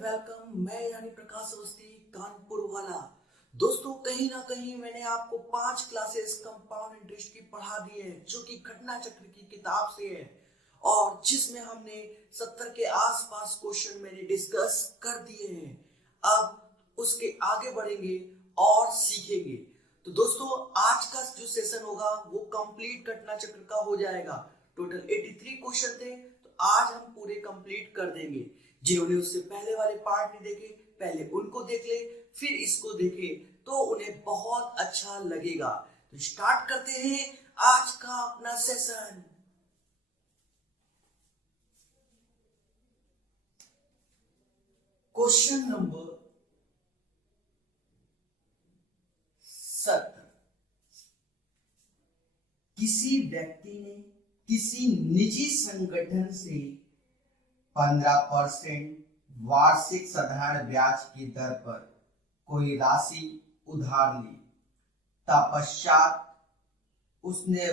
Welcome. मैं यानी प्रकाश अवस्थी, कानपुर वाला। दोस्तों, कहीं ना कहीं मैंने आपको 5 क्लासेस कंपाउंड इंटरेस्ट की पढ़ा दी है, जो कि घटना चक्र की किताब से है और जिसमें हमने 70 के आसपास क्वेश्चन मैंने डिस्कस कर दिए हैं। अब उसके आगे बढ़ेंगे और सीखेंगे। तो दोस्तों, आज का जो सेशन होगा वो कंप्लीट घटना चक्र का हो जाएगा। टोटल 83 क्वेश्चन थे, तो आज हम पूरे कंप्लीट कर देंगे। जिन्होंने उससे पहले वाले पार्ट नहीं देखे, पहले उनको देख ले, फिर इसको देखे, तो उन्हें बहुत अच्छा लगेगा। तो स्टार्ट करते हैं आज का अपना सेशन। Question number 70। किसी व्यक्ति ने किसी निजी संगठन से 15% वार्षिक साधारण ब्याज की दर पर कोई राशि उधार ली। तत्पश्चात उसने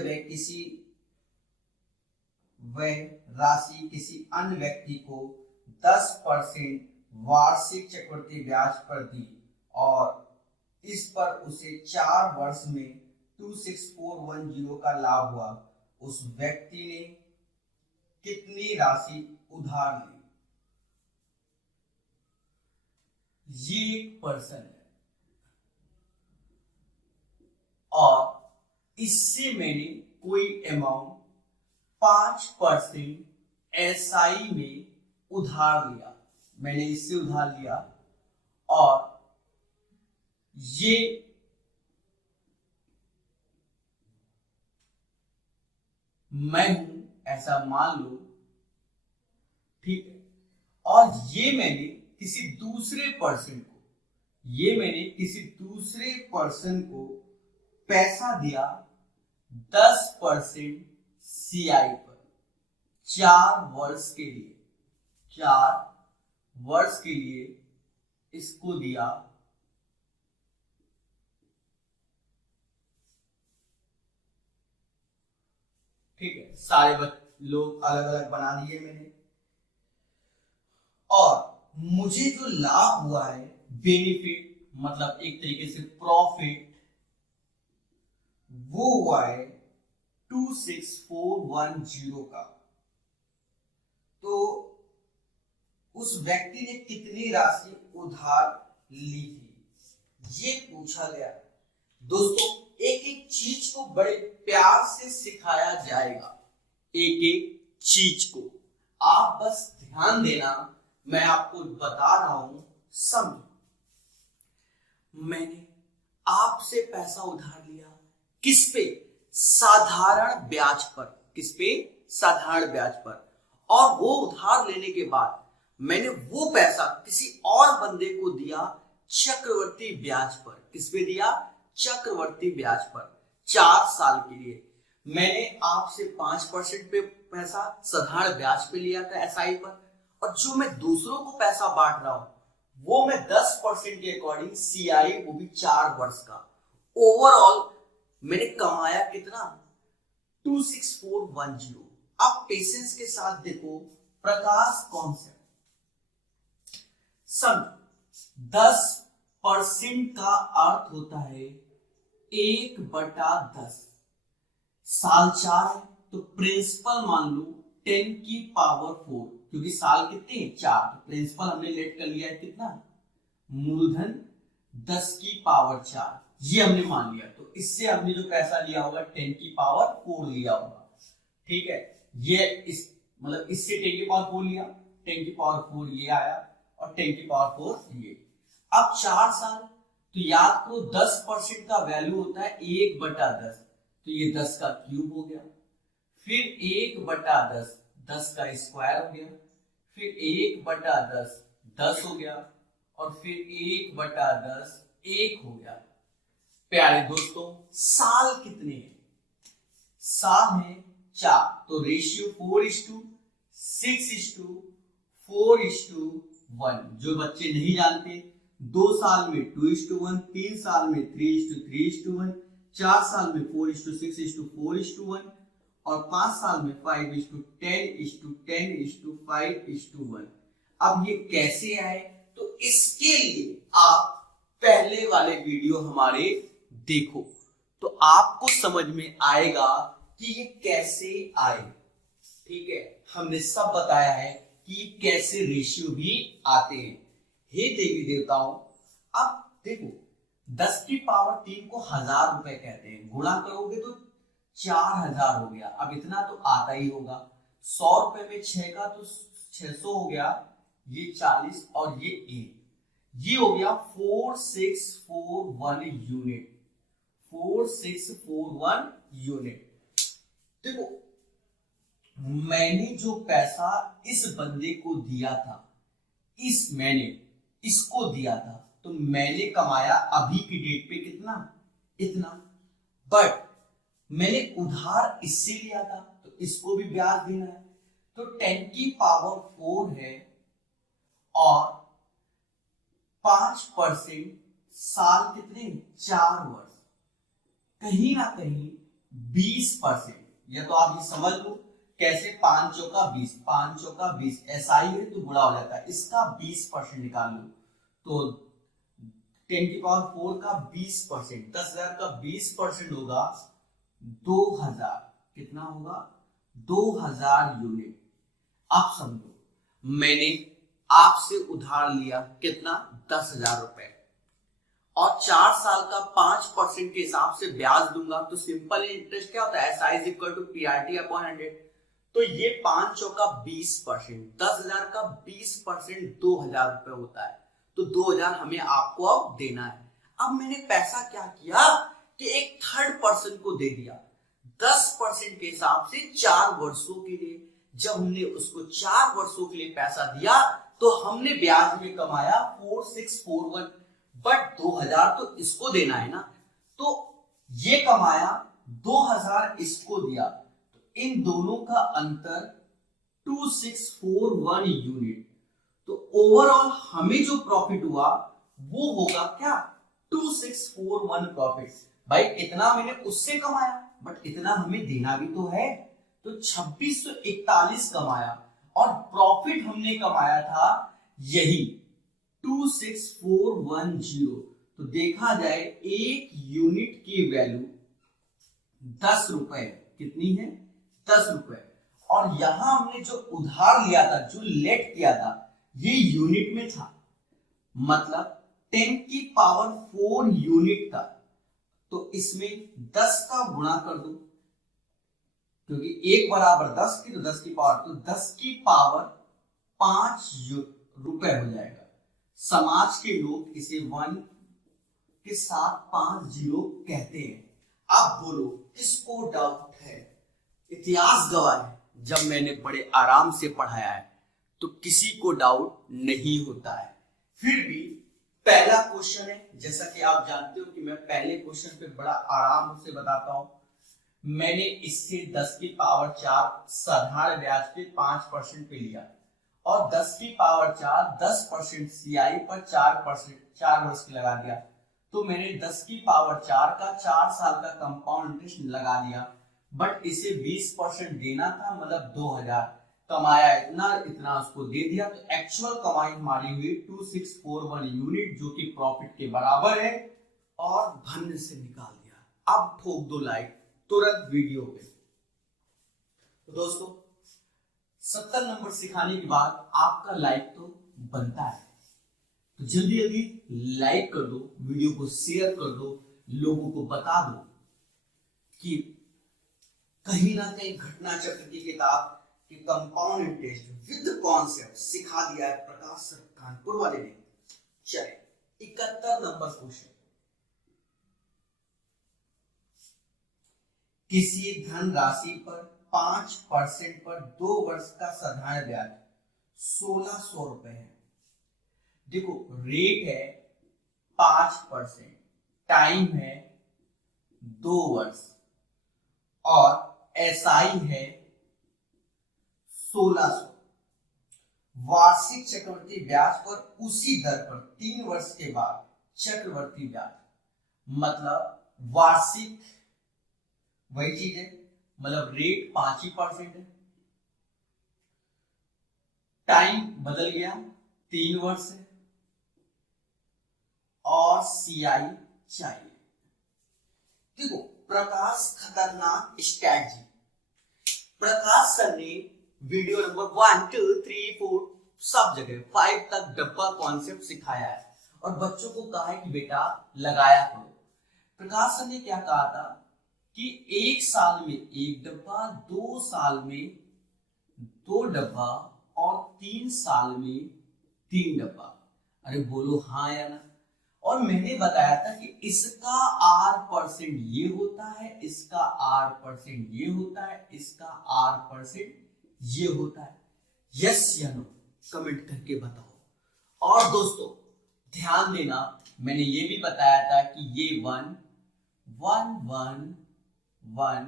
वह राशि किसी अन्य व्यक्ति को 10% वार्षिक चक्रवृद्धि ब्याज पर दी और इस पर उसे 4 वर्ष में 26410 का लाभ हुआ। उस व्यक्ति ने कितनी राशि उधार ली? ये एक पर्सन है और इससे मैंने कोई अमाउंट 5% एसआई में उधार लिया। मैंने इससे उधार लिया और ये मैं हूं, ऐसा मान लो, ठीक है। और ये मैंने किसी दूसरे पर्सन को पैसा दिया 10% सीआई पर 4 वर्ष के लिए। 4 वर्ष के लिए इसको दिया। ठीक है, सारे लोग अलग अलग बना दिए मैंने। और मुझे जो लाभ हुआ है, बेनिफिट मतलब एक तरीके से प्रॉफिट, वो हुआ है 26410 का। तो उस व्यक्ति ने कितनी राशि उधार ली थी, ये पूछा गया। दोस्तों, एक एक चीज को बड़े प्यार से सिखाया जाएगा। एक एक चीज को आप बस ध्यान देना, मैं आपको बता रहा हूं, समझो। मैंने आपसे पैसा उधार लिया, किस पे? साधारण ब्याज पर। किस पे? साधारण ब्याज पर। और वो उधार लेने के बाद मैंने वो पैसा किसी और बंदे को दिया चक्रवर्ती ब्याज पर। किस पे दिया? चक्रवर्ती ब्याज पर 4 साल के लिए। मैंने आपसे 5% पे पैसा साधारण ब्याज पे लिया था एसआई पर, और जो मैं दूसरों को पैसा बांट रहा हूं वो मैं 10% के अकॉर्डिंग सीआई, वो भी 4 वर्ष का। ओवरऑल मैंने कमाया कितना? 26410। अब पेशेंस के साथ देखो प्रकाश कॉन्सेप्ट। सम 10% का अर्थ होता है 1/10। साल 4 है तो प्रिंसिपल मान लो 10 की पावर 4, क्योंकि साल कितने हैं? 4। तो प्रिंसिपल हमने लेट कर लिया है कितना? मूलधन 10 की पावर 4, ये हमने मान लिया। तो इससे हमने जो पैसा लिया होगा 10 की पावर 4 लिया होगा। ठीक है, ये मतलब इससे 10 की पावर 4 लिया, 10 की पावर 4 ये आया और 10 की पावर 4 ये। अब 4 साल, तो याद करो 10% का वैल्यू होता है 1/10, तो ये 10 का क्यूब हो गया। फिर 1/10, 10 का स्क्वायर हो गया। फिर 1/10, 10 हो गया। और फिर 1/10, 1 हो गया। प्यारे दोस्तों, साल कितने हैं? साल है 4, तो रेशियो 4:6:4:1। जो बच्चे नहीं जानते, 2 साल में 2:1, 3 साल में 3:3:1, 4 साल में 4:6:4:1 और 5 साल में 5:10:10:5:1। अब ये कैसे आए तो इसके लिए आप पहले वाले वीडियो हमारे देखो, तो आपको समझ में आएगा कि ये कैसे आए। ठीक है, हमने सब बताया है कि कैसे रेशियो भी आते हैं। हे देवी देवताओं, अब देखो 10 की पावर 3 को 1000 रुपए कहते हैं, गुणा करोगे तो 4000 हो गया। अब इतना तो आता ही होगा। 100 रुपए में 6 का तो 600 हो गया, ये 40 और ये 1, ये हो गया 4641 यूनिट। 4641 यूनिट। देखो मैंने जो पैसा इस बंदे को दिया था, मैंने इसको दिया था, तो मैंने कमाया अभी की डेट पे कितना, इतना। बट मैंने उधार इससे लिया था, तो इसको भी ब्याज देना है, तो 10 की पावर 4 है और 5% साल कितने, 4 वर्ष, कहीं ना कहीं 20%। या तो आप ये समझ लो कैसे, 5 चौका 20, 5 चौका 20, ऐसा ही है तो गुणा हो जाता है, इसका 20% निकाल लो, तो 10 की पावर 4 का 20%, 10,000 का 20% होगा 2000। कितना होगा, 2000 यूनिट। आप समझो मैंने आपसे उधार लिया कितना, 10,000 रुपए, और 4 साल का 5% के हिसाब से ब्याज दूंगा, तो सिंपल इंटरेस्ट क्या होता है, S I is equal to P R T upon 100। तो ये 5 चौका 20%, 10,000 का 20% 2000 रुपए होता है, तो 2000 हमें आपको अब देना है। अब मैंने पैसा क्या किया कि एक थर्ड पर्सन को दे दिया 10% के हिसाब से 4 वर्षों के लिए। जब हमने उसको 4 वर्षों के लिए पैसा दिया तो हमने ब्याज में कमाया 4641, बट 2000 तो इसको देना है ना, तो ये कमाया 2000 इसको दिया, तो इन दोनों का अंतर 2641 यूनिट। तो ओवरऑल हमें जो प्रॉफिट हुआ वो होगा क्या, 2641 प्रॉफिट। भाई इतना मैंने उससे कमाया, बट इतना हमें देना भी तो है, तो 2641 कमाया, और प्रॉफिट हमने कमाया था यही 26410। तो देखा जाए एक यूनिट की वैल्यू 10 रुपए, कितनी है, 10 रुपए। और यहां हमने जो उधार लिया था, जो लेट किया था, ये यूनिट में था, मतलब 10 की पावर 4 यूनिट था। तो इसमें 10 का गुणा कर दो, क्योंकि 1 बराबर 10 की, तो 10 की पावर, तो 10 की पावर 5 रुपए हो जाएगा। समाज के लोग इसे 1 के साथ 5 जीरो कहते हैं। अब बोलो किसको डाउट है, इतिहास गवाह है, जब मैंने बड़े आराम से पढ़ाया है तो किसी को डाउट नहीं होता है। फिर भी पहला क्वेश्चन है, जैसा कि आप जानते हो कि मैं पहले क्वेश्चन पे बड़ा आराम से बताता हूं। मैंने इससे 10 की पावर 4 साधारण ब्याज पे 5% पे लिया, और 10 की पावर 4 10% सीआई पर 4% 4 वर्ष की लगा दिया, तो मैंने 10 की पावर 4 का 4 साल का कंपाउंड इंटरेस्ट लगा दिया। बट इसे 20% देना था, मतलब 2000 कमाया, इतना इतना उसको दे दिया, तो एक्चुअल कमाई हमारी हुई 2641 यूनिट, जो कि प्रॉफिट के बराबर है, और भन्न से निकाल दिया। अब ठोक दो लाइक तुरंत वीडियो पे। तो दोस्तों 70 नंबर सिखाने के बाद आपका लाइक तो बनता है, तो जल्दी जल्दी लाइक कर दो, वीडियो को शेयर कर दो, लोगों को बता दो कि कहीं ना कहीं घटना चक्र की किताब कि कंपाउंड इंटरेस्ट विद कॉन्सेप्ट सिखा दिया है प्रकाश सर कानपुर वाले ने। चले 71 नंबर क्वेश्चन, किसी धन राशि पर 5% पर 2 वर्ष का साधारण ब्याज 1600 रुपए है। देखो रेट है 5%, टाइम है 2 वर्ष, और एसआई है 1600। वार्षिक चक्रवृद्धि ब्याज पर उसी दर पर 3 वर्ष के बाद चक्रवृद्धि ब्याज, मतलब वार्षिक वही चीज है, मतलब रेट 5% है, टाइम बदल गया 3 वर्ष है, और सीआई चाहिए। देखो प्रकाश खतरनाक स्ट्रैटेजी, प्रकाश सर ने वीडियो नंबर 1 2 3 4 सब जगह 5 तक डब्बा कॉन्सेप्ट सिखाया है और बच्चों को कहा है कि बेटा लगाया करो। प्रकाश सर ने क्या कहा था कि 1 साल में 1 डब्बा, 2 साल में 2 डब्बा और 3 साल में 3 डब्बा। अरे बोलो हाँ या ना। और मैंने बताया था कि इसका R% ये होता है, इसका R% ये होता है, इसका R% ये होता है। यस या नो कमेंट करके बताओ। और दोस्तों ध्यान देना, मैंने ये भी बताया था कि ये 1 1 1 1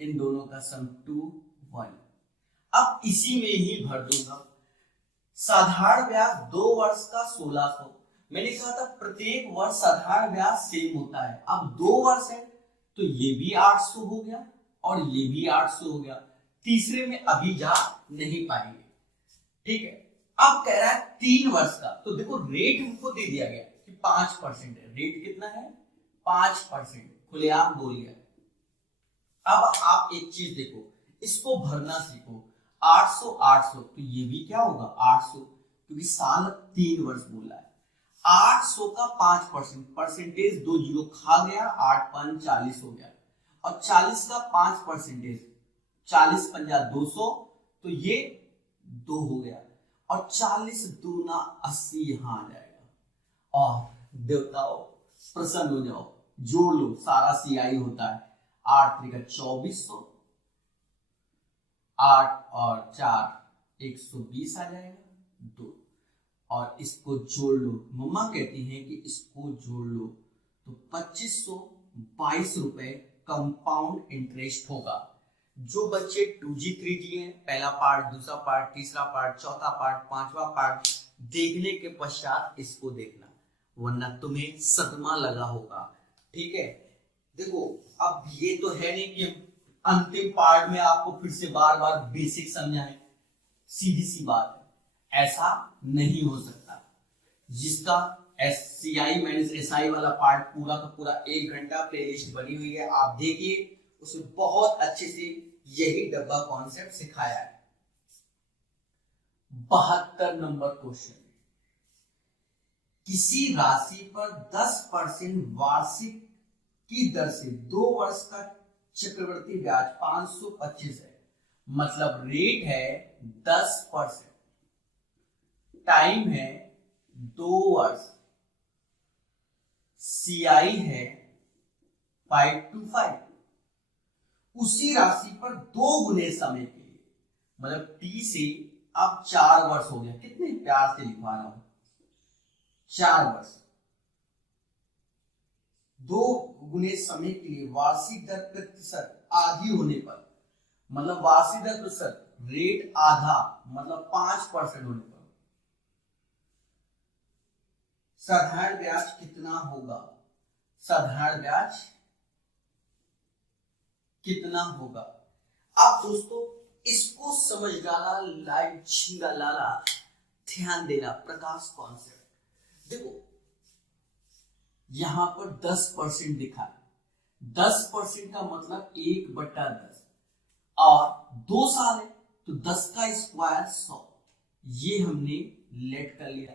इन दोनों का सम 2 1। अब इसी में ही भर दूंगा। साधारण ब्याज 2 वर्ष का 1600। मैंने कहा था प्रत्येक वर्ष साधारण ब्याज सेम होता है। अब 2 वर्ष है तो ये भी 800 हो गया और ये भी 800 हो गया। तीसरे में अभी जा नहीं पाएंगे, ठीक है। अब कह रहा है 3 वर्ष का, तो देखो रेट हमको दे दिया गया कि 5% है। रेट कितना है? 5%, खुलेआम बोल गया। अब आप एक चीज देखो, इसको भरना सीखो। 800 800 तो ये भी क्या होगा 800, क्योंकि साल 3 वर्ष बोला है। 800 का 5%, परसेंटेज 2 जीरो खा गया, 8 5 40 हो गया। और 40 का 5%, 40 पंजा 200, तो ये 2 हो गया। और 40 दूना 80 यहां आ जाएगा। और देवताओं प्रसन्न हो जाओ, जोड़ लो, सारा सीआई होता है। 8 3 का 2400, 8 और 4 120 आ जाएगा 2। और इसको जोड़ लो, मम्मा कहती हैं कि इसको जोड़ लो तो 2522 रुपए कंपाउंड इंटरेस्ट होगा। जो बच्चे 2G 3G हैं, पहला पार्ट, दूसरा पार्ट, तीसरा पार्ट, चौथा पार्ट, पांचवा पार्ट देखने के पश्चात इसको देखना, वरना तुम्हें सदमा लगा होगा, ठीक है। देखो अब ये तो है नहीं कि अंतिम पार्ट में आपको फिर से बार बार बेसिक समझाएं, सीधी सी बात है, ऐसा नहीं हो सकता। जिसका SCI माइनस SI वाला पार्ट पूरा का पूरा 1 घंटा प्लेलिस्ट बनी हुई है, आप देखिए, उसमें बहुत अच्छे से यही डब्बा कॉन्सेप्ट सिखाया है। 72 नंबर क्वेश्चन, किसी राशि पर 10% वार्षिक की दर से 2 वर्ष का चक्रवृद्धि ब्याज 525 है। मतलब रेट है 10%, टाइम है 2 वर्ष, सीआई है 525। उसी राशि पर 2 गुने समय के लिए, मतलब T से अब 4 वर्ष हो गया। कितने प्यार से लिखवा रहा हूं, 4 वर्ष, 2 गुने समय के लिए वार्षिक दर प्रतिशत आधी होने पर, मतलब वार्षिक दर प्रतिशत रेट आधा, मतलब 5% होने पर साधारण ब्याज कितना होगा? साधारण ब्याज कितना होगा? अब दोस्तों इसको समझ डाला, लाइट झींगा लाला, ध्यान देना, प्रकाश कॉन्सेप्ट। देखो यहां पर 10% दिखा है, 10% का मतलब 1/10, और 2 साल है तो 10 का स्क्वायर 100, ये हमने लेट कर लिया।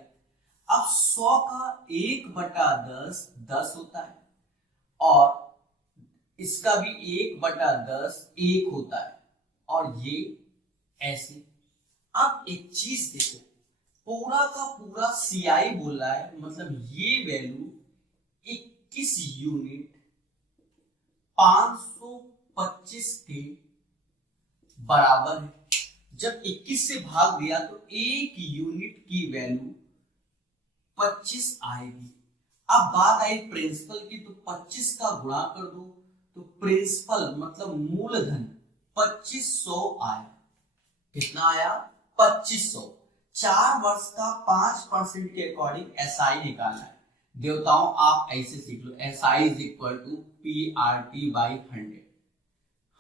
अब 100 का 1/10 10 होता है, और इसका भी 1/10 1 होता है, और ये ऐसे। अब एक चीज देखो, पूरा का पूरा सीआई बोल रहा है, मतलब ये वैल्यू 21 यूनिट 525 के बराबर है। जब 21 से भाग दिया तो 1 यूनिट की वैल्यू 25 आएगी। अब बात आई प्रिंसिपल की, तो 25 का गुणा कर दो तो प्रिंसिपल मतलब मूलधन 2500 आया। कितना आया? 2500। 4 वर्ष का 5% के अकॉर्डिंग SI निकालना है। देवताओं आप ऐसे सीख लो, SI is equal to PRT/100,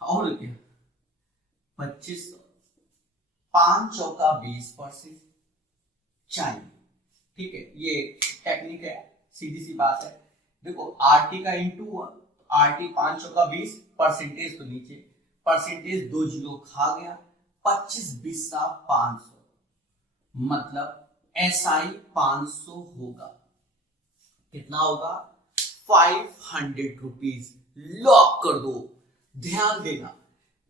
और क्या 2500, 5 चौका 20% चाहिए, ठीक है। ये टेक्निक है, सीधी सी बात है। देखो RT का इंटू हुआ, RT 5 का 20, परसेंटेज तो नीचे, परसेंटेज 2 जीरो खा गया, 25 20 500, मतलब SI 500 होगा। कितना होगा? 500 रुपीज। लॉक कर दो। ध्यान देना,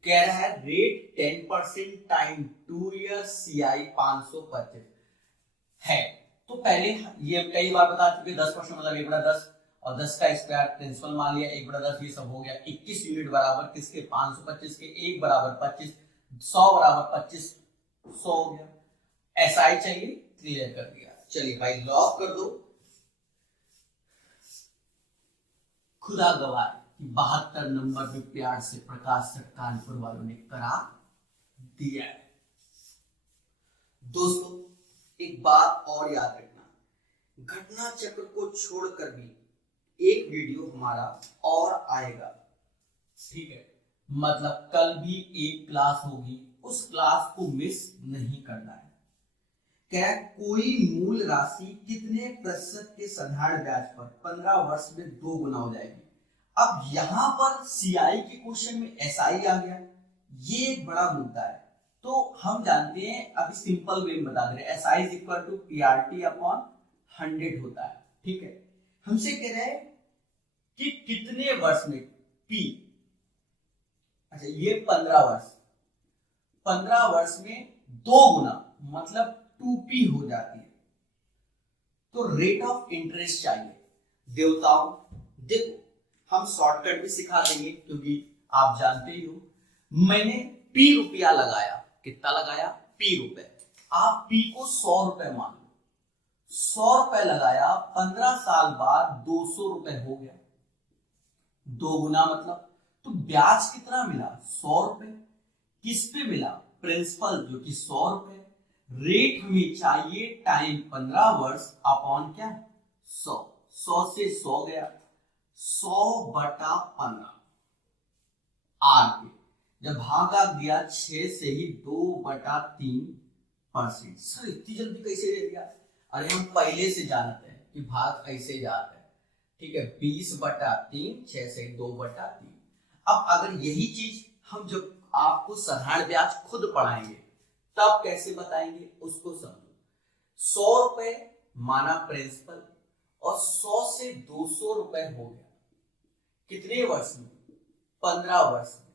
कह रहा है रेट 10% टाइम 2 ईयर CI 525 है। तो पहले ये कई बार बता चुके 10% मतलब 1/10 और 10 का स्क्वायर प्रिंसिपल मान लिया, 1/10 ये सब हो गया। 21 यूनिट बराबर किसके? 525 के। 1 बराबर 25, 100 बराबर 25, 100 हो गया। SI चाहिए, क्लियर कर दिया। चलिए भाई लॉक कर दो। खुदा गवाह कि 72 नंबर में प्यार से प्रकाश सर कानपुर वालों ने करा दिया है। दोस्तों एक बात और याद रखना, घटना चक्र को छोड़कर भी एक वीडियो हमारा और आएगा, ठीक है? मतलब कल भी एक क्लास होगी, उस क्लास को मिस नहीं करना है। क्या कोई मूल राशि कितने प्रतिशत के साधारण ब्याज पर 15 वर्ष में 2 गुना हो जाएगी? अब यहां पर CI के क्वेश्चन में SI आ गया, ये एक बड़ा मुद्दा है। तो हम जानते हैं, अभी सिंपल वे में बता दे रहे हैं, SI is equal to PRT upon 100 होता है, ठीक है? हमसे कह रहे हैं कि कितने वर्ष में P, अच्छा ये 15 वर्ष, 15 वर्ष में 2 गुना मतलब 2P हो जाती है। तो रेट ऑफ इंटरेस्ट चाहिए देवताओं। देखो हम शॉर्टकट भी सिखा देंगे क्योंकि आप जानते ही हो, मैंने P रुपया लगाया। कितना लगाया? P रुपए। आप P को 100 रुपए मान लो, 100 रुपए लगाया, 15 साल बाद 200 रुपए हो गया, 2 गुना मतलब। तो ब्याज कितना मिला? 100 रुपए। किस पे मिला? प्रिंसिपल जो कि 100 रुपए। रेट हमें चाहिए टाइम 15 वर्ष अपॉन क्या? 100। 100 से 100 गया, 100/15 आर पे। जब भागा दिया 6 से ही 2/3%। सर इतनी जल्दी कैसे ले लिया? अरे हम पहले से जानते हैं कि भाग ऐसे जाता है, ठीक है? 20/3, 6 से 2/3। अब अगर यही चीज हम जब आपको साधारण ब्याज खुद पढ़ाएंगे तब कैसे बताएंगे उसको समझो। 100 रुपए माना प्रिंसिपल और 100 से 200 रुपए हो गया, कितने वर्ष में? 15 वर्ष में।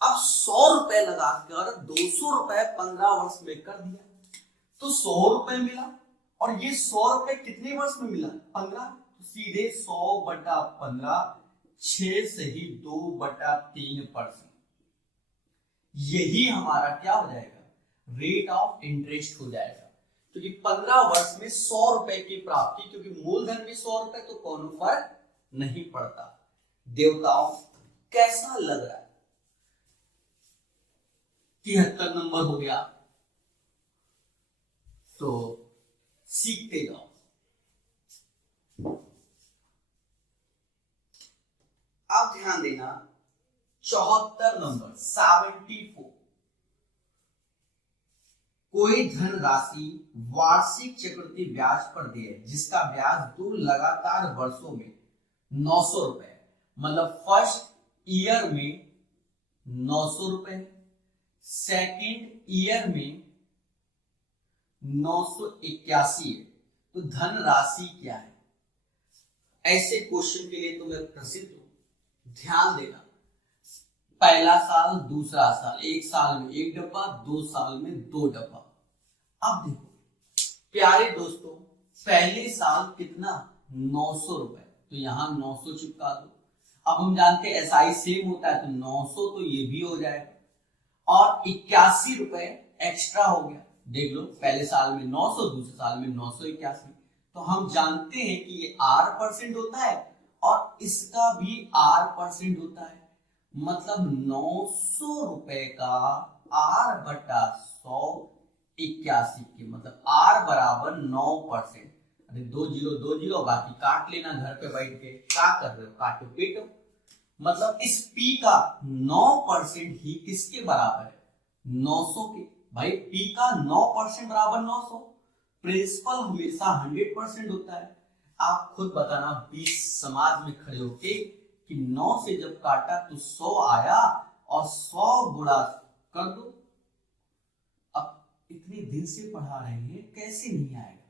अब 100 रुपए लगाकर 200 रुपए 15 वर्ष में कर दिया तो 100 रुपए मिला, और ये 100 रुपए कितने वर्ष में मिला? 15। तो सीधे 100/15, 6 से ही 2/3%। यही हमारा क्या हो जाएगा? रेट ऑफ इंटरेस्ट हो जाएगा। क्योंकि 15 वर्ष में 100 रुपए की प्राप्ति, क्योंकि मूलधन में 100 रुपए, तो कोनो फर्क नहीं पड़ता। देवताओं कैसा लग रहा है? 73 नंबर हो गया, तो सीखते जाओ। अब ध्यान देना, 74 नंबर 74। कोई धन राशि वार्षिक चक्रवृद्धि ब्याज पर दे जिसका ब्याज 2 लगातार वर्षों में 900 रुपए, मतलब फर्स्ट ईयर में 900 रुपए, सेकेंड ईयर में 981 है। तो धन राशि क्या है? ऐसे क्वेश्चन के लिए तो मैं प्रसिद्ध हूं। ध्यान देना, पहला साल, दूसरा साल, 1 साल में 1 डब्बा, 2 साल में 2 डब्बा। अब देखो प्यारे दोस्तों, पहले साल कितना? 900 रुपए, तो यहां 900 चिपका दो। अब हम जानते हैं SI सेम होता है, तो 900 तो ये भी हो जाएगा, और 81 रुपए एक्स्ट्रा हो गया। देख लो, पहले साल में 900, दूसरे साल में 981। तो हम जानते हैं कि ये R% होता है और इसका भी R% होता है, मतलब 900 रुपए का R/100 81 की, मतलब R बराबर 9%। अरे 2 जीरो 2 जीरो, बाकी काट लेना घर पे बैठ के। क्या कर रहे हो? काटो पीटो। मतलब इस P का 9% ही किसके बराबर है? 900 के। भाई P का 9% बराबर 900। प्रिंसिपल हमेशा 100% होता है। आप खुद बताना 20 समाज में खड़े होके कि 9 से जब काटा तो 100 आया और 100 गुणा कर दो। अब इतने दिन से पढ़ा रहे हैं, कैसे नहीं आएगा?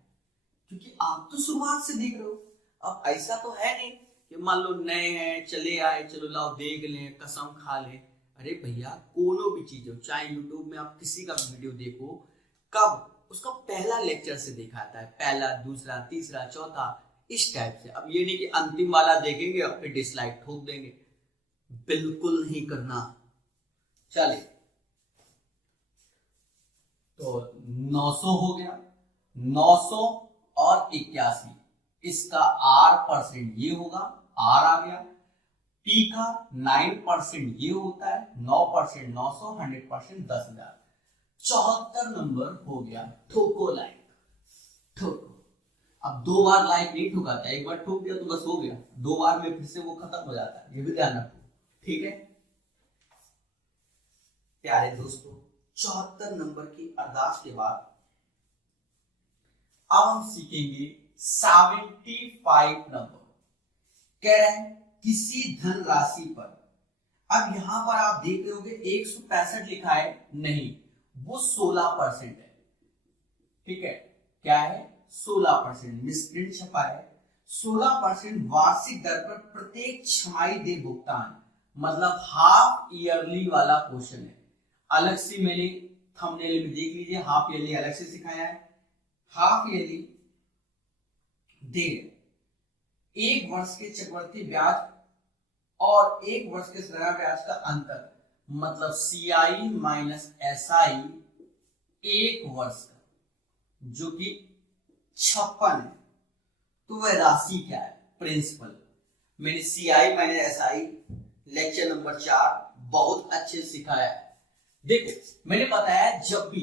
क्योंकि आप तो शुरुआत से देख रहे हो। अब ऐसा तो है नहीं कि मान लो नए हैं, चले आए, चलो लाओ देख लें, कसम खा लें। अरे भैया, कोनो भी चीज हो, चाहे यूट्यूब में आप किसी का वीडियो देखो, कब उसका पहला लेक्चर से दिखाता है, पहला, दूसरा, तीसरा, चौथा, इस टाइप से। अब ये नहीं कि अंतिम वाला देखेंगे और फिर डिसलाइक ठोक देंगे, बिल्कुल नहीं करना। चले तो 900 हो गया, 900 और 81, इसका R% ये होगा, R आ गया। P का 9% ये होता है, 9% 900, 100% 10,000। 74 नंबर हो गया। ठोको लाइक, ठोको। अब 2 बार लाइक नहीं ठुकाता, एक बार ठोक दिया तो बस हो गया, 2 बार में फिर से वो खत्म हो जाता है, ये भी ध्यान रखो, ठीक है प्यारे दोस्तों। 74 नंबर की अरदास के बाद अब हम सीखेंगे 75 नंबर। कह रहे हैं किसी धन राशि पर, अब यहां पर आप देख रहे होगे 165 लिखा है, नहीं, वो 16% है, ठीक है, क्या है, 16%, मिसप्रिंट छपा है। 16% वार्षिक दर पर प्रत्येक छमाही दे भुगतान, मतलब हाफ ईयरली वाला क्वेश्चन है। अलग से मैंने थंबनेल में देख लीजिए, हाफ ईयरली अलग से सिखाया है। हाफ ईयरली दे 1 वर्ष के चक्रवृद्धि ब्याज और 1 वर्ष के सालाना ब्याज का अंतर, मतलब CI माइनस SI 1 वर्ष का, जो कि 56 है। तो वह राशि क्या है, प्रिंसिपल। मैंने CI minus SI lecture number 4 बहुत अच्छे से सिखाया है। देखो मैंने बताया जब भी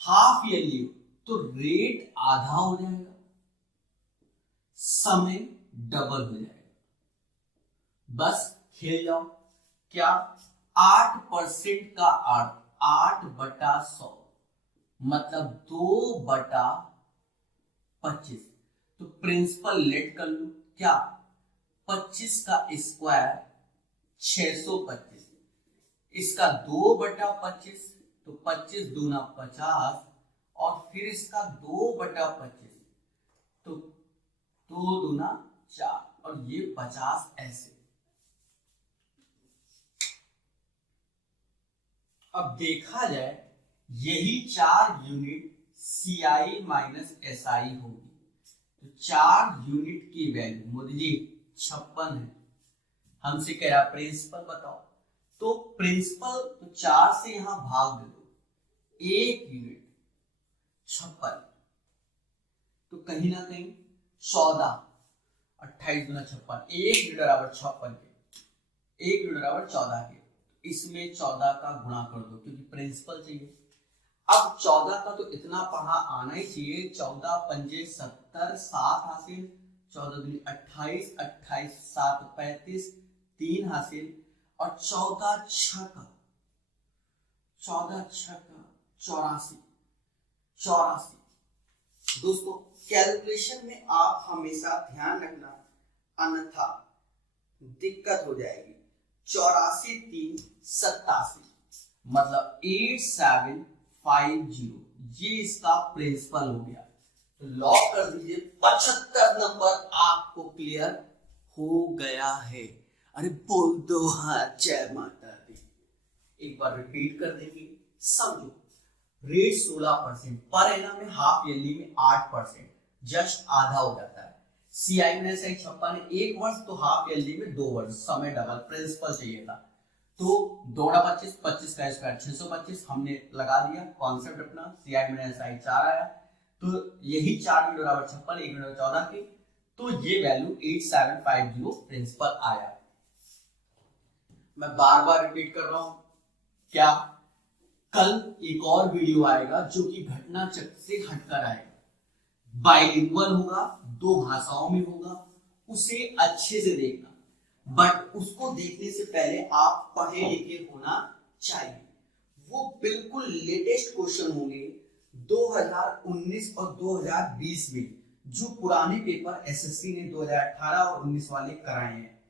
हाफ ईयरली हो तो रेट आधा हो जाएगा, समय डबल हो जाएगा, बस खेल जाओ। क्या 8% का अर्थ 8/100, मतलब 2/25। तो प्रिंसिपल लेट कर लो, क्या 25 का स्क्वायर 625, इसका 2/25, तो 25 दूना 50, और फिर इसका 2/25, तो 2 दूना 4, और ये 50 ऐसे। अब देखा जाए यही 4 यूनिट CI माइनस SI होगी, तो 4 यूनिट की वैल्यू मोदी जी 56 है। हमसे कह रहा प्रिंसिपल बताओ, तो प्रिंसिपल तो 4 से यहां भाग दे दो, 1 यूनिट 56, तो कहीं ना कहीं 14, 28 गुना 56, 1 यूनिट बराबर 56 के, 1 यूनिट बराबर 14 के, इसमें 14 का गुणा कर दो क्योंकि प्रिंसिपल चाहिए। अब 14 का तो इतना पढ़ा आना ही चाहिए, 14 पंजे 70, 7 हासिल, 14 दूनी 28, 28 7 35, 3 हासिल, और 14 छक्का 84, 84। दोस्तों कैलकुलेशन में आप हमेशा ध्यान रखना, अन्यथा दिक्कत हो जाएगी। 84 3 87, मतलब 8750, ये इसका प्रिंसिपल हो गया। तो लॉक कर दीजिए, 75 नंबर आपको क्लियर हो गया है। अरे बोल दो हाँ, जय माता दी। एक बार रिपीट कर देंगे, समझो। रेट 16%, पर एनम में हाफ ईयरली में 8%, जस्ट आधा हो जाता है। CI में से 56 ने 1 वर्ष, तो हाफ ईयरली में 2 वर्ष, समय डबल, प्रिंसिपल चाहिए था। तो 2/25, 25 का स्क्वायर 625 हमने लगा दिया, कॉन्सेप्ट अपना। CI में SI 4 आया, तो यही 4 यूनिट बराबर 56, 1 यूनिट 14 की, तो ये वैल्यू 8750 प्रिंसिपल आया। मैं बार बार रिपीट कर रहा हूं, क्या कल एक और वीडियो आएगा जो कि घटना चक्र से हटकर आएगा, बाइलिंगुअल होगा, 2 भाषाओं में होगा, उसे अच्छे से देखना। बट उसको देखने से पहले आप पढ़े लिखे होना चाहिए। वो बिल्कुल लेटेस्ट क्वेश्चन होंगे 2019 और 2020 में, जो पुराने पेपर एसएससी ने 2018 और 19 वाले कराए हैं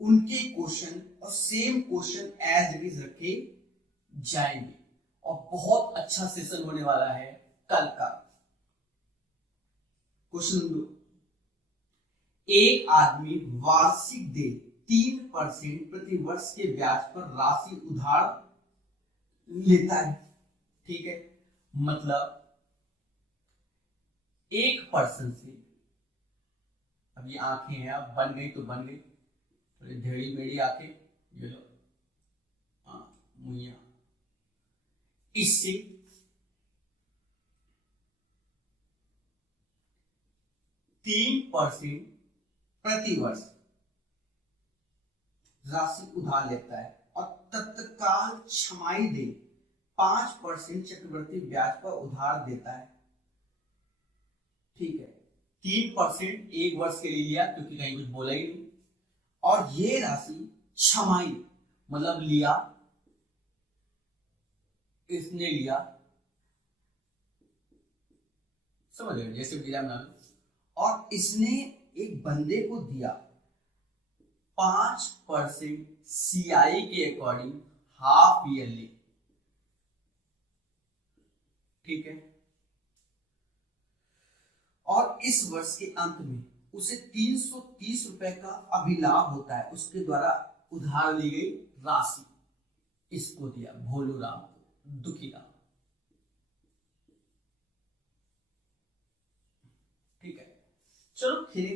उनके क्वेश्चन और same question as it is रखे जाएंगे और बहुत अच्छा सेशन होने वाला है कल का। क्वेश्चन नंबर 2, एक आदमी वार्षिक दे 3% प्रति वर्ष के ब्याज पर राशि उधार लेता है। ठीक है, मतलब एक पर्सन से, अब ये आंखें हैं, अब बन गई तो बन गई, थोड़ी ढेड़ी मेड़ी आंखें, ये लो मुइया, इससे 3% प्रति वर्ष राशि उधार लेता है और तत्काल छमाही दे 5% चक्रवृद्धि ब्याज पर उधार देता है। ठीक है, 3% एक वर्ष के लिए लिया क्योंकि कहीं कुछ बोला ही नहीं, और ये राशि छमाही मतलब लिया, इसने लिया, समझ गए, जैसे वीजा बना लो, और इसने एक बंदे को दिया 5% सीआई के अकॉर्डिंग हाफ ईयरली। ठीक है, और इस वर्ष के अंत में उसे 330 रुपए का अभिलाभ होता है उसके द्वारा उधार ली गई राशि, इसको दिया भोलू राम को, दुखी राम। ठीक है, चलो फिर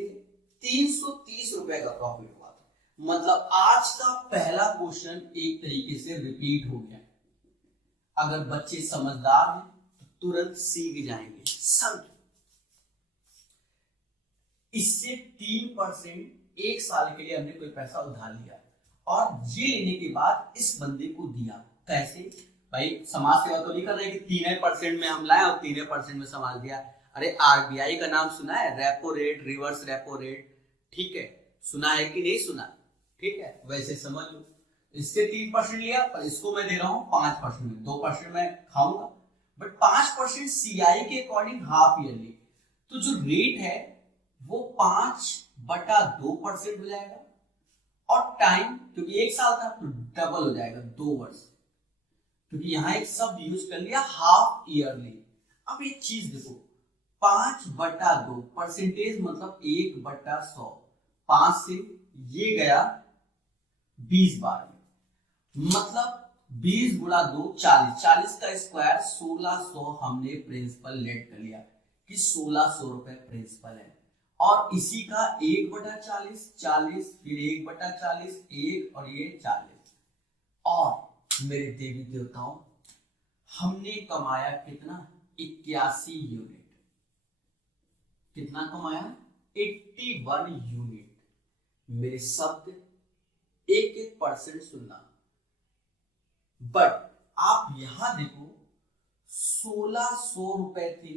330 रुपए का प्रॉफिट हुआ था, मतलब आज का पहला क्वेश्चन एक तरीके से रिपीट हो गया। अगर बच्चे समझदार हैं तो तुरंत सीख जाएंगे। समझ, इससे 3% एक साल के लिए हमने कोई पैसा उधार लिया और ये लेने के बाद इस बंदे को दिया। कैसे भाई, समाज सेवा तो नहीं कर रहे कि 3% में हम लाए और 3% में समाज दिया। अरे आरबीआई का नाम सुना है, repo rate, reverse repo rate, ठीक है, सुना है कि नहीं सुना? ठीक है, वैसे समझ लो, इससे 3% लिया पर इसको मैं दे रहा हूं 5% में, 2% मैं खाऊंगा, बट 5% सीआई के अकॉर्डिंग हाफ ईयरली, तो जो रेट है वो 5/2% हो जाएगा, और टाइम क्योंकि एक साल था तो डबल हो जाएगा 2 वर्ष, क्योंकि यहां एक शब्द यूज कर लिया हाफ ईयरली। अब एक चीज देखो, 5/2 परसेंटेज मतलब 1/100, 5 से ये गया 20 बार में, मतलब 20 गुणा 2 40, 40 का स्क्वायर 1600 हमने प्रिंसिपल लेट कर लिया कि 1600 रुपए प्रिंसिपल है, और इसी का 1/40, 40 फिर 1/40, 1 और ये 40, और मेरे देवी देवताओं हमने कमाया कितना? 81 यूनिट। कितना कमाया? 81 यूनिट। मेरे शब्द एक 1% सुनना, बट आप यहां देखो 1600 रुपए थे,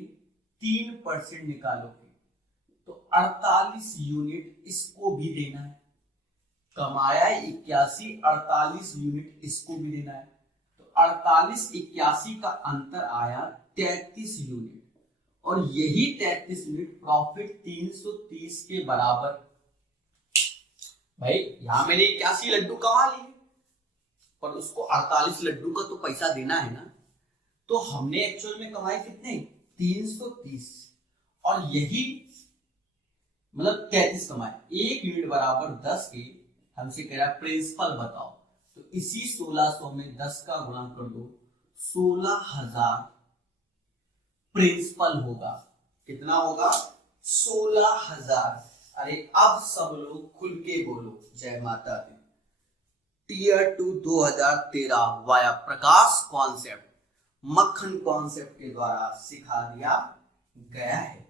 3% निकालोगे तो 48 यूनिट इसको भी देना है। कमाया 81, 48 यूनिट इसको भी देना है, तो 48 81 का अंतर आया 33 यूनिट, और यही 33 यूनिट प्रॉफिट 330 के बराबर। भाई यहां मैंने 81 लड्डू कमा लिए, पर उसको 48 लड्डू का तो पैसा देना है ना, तो हमने एक्चुअल में कमाए कितने? 330, और यही मतलब 33 कमाए, 1 यूनिट बराबर 10 के, हमसे कह रहा प्रिंसिपल बताओ, तो इसी 1600 में 10 का गुणा कर दो, 16,000 प्रिंसिपल होगा। कितना होगा? 16,000। अरे अब सब लोग खुल के बोलो जय माता दी। टीयर 2 2013 वाया प्रकाश कॉन्सेप्ट, मक्खन कॉन्सेप्ट के द्वारा सिखा दिया गया है।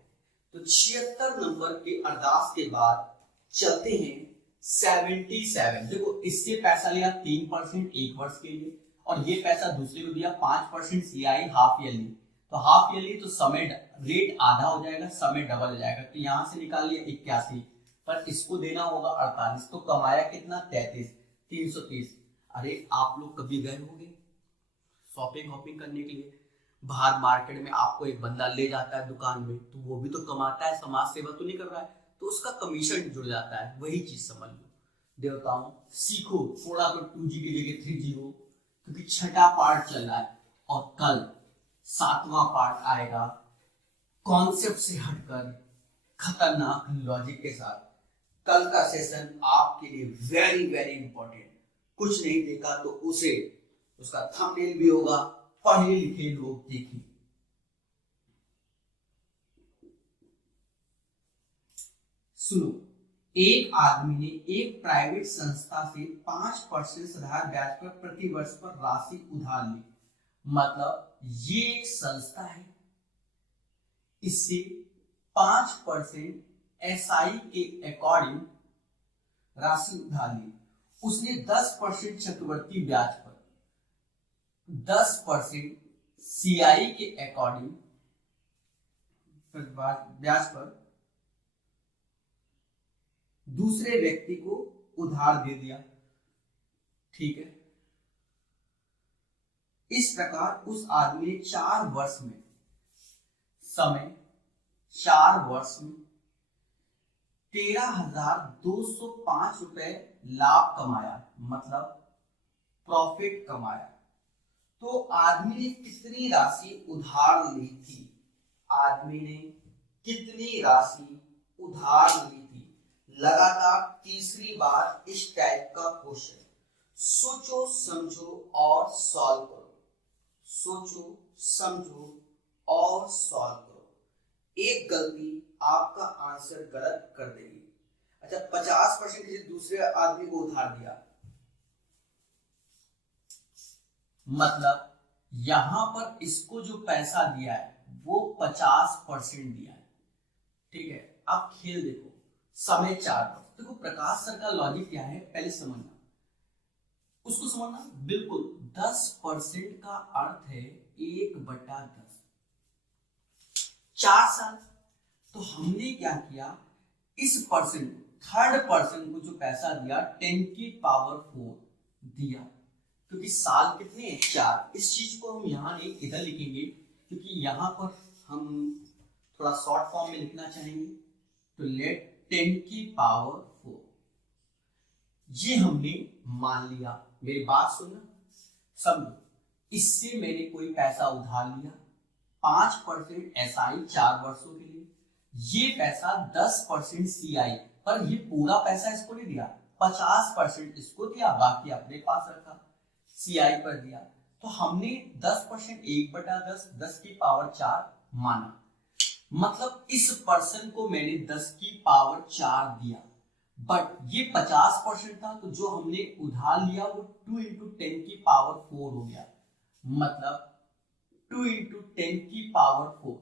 तो 76 नंबर के अरदास के बाद चलते हैं 77। देखो इससे पैसा लिया 3% एक वर्ष के लिए, और ये पैसा दूसरे को दिया 5% सीआई हाफ ईयरली, तो हाफ ईयरली तो समय रेट आधा हो जाएगा, समय डबल हो जाएगा, तो यहां से निकाल लिया 81, पर इसको देना होगा 48, तो कमाया कितना? 33, 330। अरे आप लोग कभी गए होंगे शॉपिंग वॉपिंग करने के लिए, बाहर मार्केट में आपको एक बंदा ले जाता है दुकान में, तो वो भी तो कमाता है, समाज सेवा तो नहीं कर रहा है, तो उसका कमीशन जुड़ जाता है। वही चीज समझ लो देवताओं, सीखो थोड़ा तो 2G की जगह 3G हो, क्योंकि छठा पार्ट चल रहा है और कल 7वां पार्ट आएगा कॉन्सेप्ट से हटकर खतरनाक लॉजिक के साथ। कल का सेशन आपके लिए वेरी वेरी इंपॉर्टेंट। कुछ नहीं देखा तो उसे उसका थंबनेल भी होगा, पढ़े लिखे लोग देखें। सुनो, एक आदमी ने एक प्राइवेट संस्था से 5% साधारण ब्याज पर प्रति वर्ष पर राशि उधार ली। मतलब ये एक संस्था है, इससे 5% SI के अकॉर्डिंग राशि उधार ली। उसने 10% चक्रवर्ती ब्याज पर, 10% CI के अकॉर्डिंग ब्याज पर दूसरे व्यक्ति को उधार दे दिया। ठीक है, इस प्रकार उस आदमी ने 4 वर्ष में 13,205 रुपए लाभ कमाया, मतलब प्रॉफिट कमाया। तो आदमी ने कितनी राशि उधार ली थी? आदमी ने कितनी राशि उधार ली थी? लगातार तीसरी बार इस टाइप का क्वेश्चन। सोचो समझो और सॉल्व करो, सोचो समझो और सॉल्व करो। एक गलती आपका आंसर गलत कर देगी। अच्छा, 50% किसी दूसरे आदमी को उधार दिया, मतलब यहां पर इसको जो पैसा दिया है वो 50% दिया है। ठीक है, अब खेल देखो, समय 4 वर्ष। देखो प्रकाश सर का लॉजिक क्या है पहले समझना, उसको समझना। बिल्कुल 10% का अर्थ है 1/10, 4 साल। तो हमने क्या किया, इस पर्सन थर्ड पर्सन को जो पैसा दिया 10 की पावर 4 दिया, क्योंकि साल कितने हैं 4। इस चीज को हम यहाँ नहीं इधर लिखेंगे, क्योंकि यहाँ पर हम थोड़ा शॉर्ट फॉर्म में लिखना चाहेंगे। तो लेट 10 की पावर 4, ये हमने मान लिया। मेरी बात सुनना, समझो। इससे मैंने कोई पैसा उधार लिया, 5% SI 4 वर्षों के लिए, ये पैसा 10% CI, पर ये पूरा पैसा इसको नहीं दिया, 50% इसको दिया, बाकी अपने पास रखा, CI पर दिया। तो हमने 10% 1/10, 10 की पावर 4 माना, मतलब इस पर्सन को मैंने 10 की पावर 4 दिया। बट ये 50% था, तो जो हमने उधार लिया वो 2 × 10 की पावर 4 हो गया, मतलब 2 × 10 की पावर 4।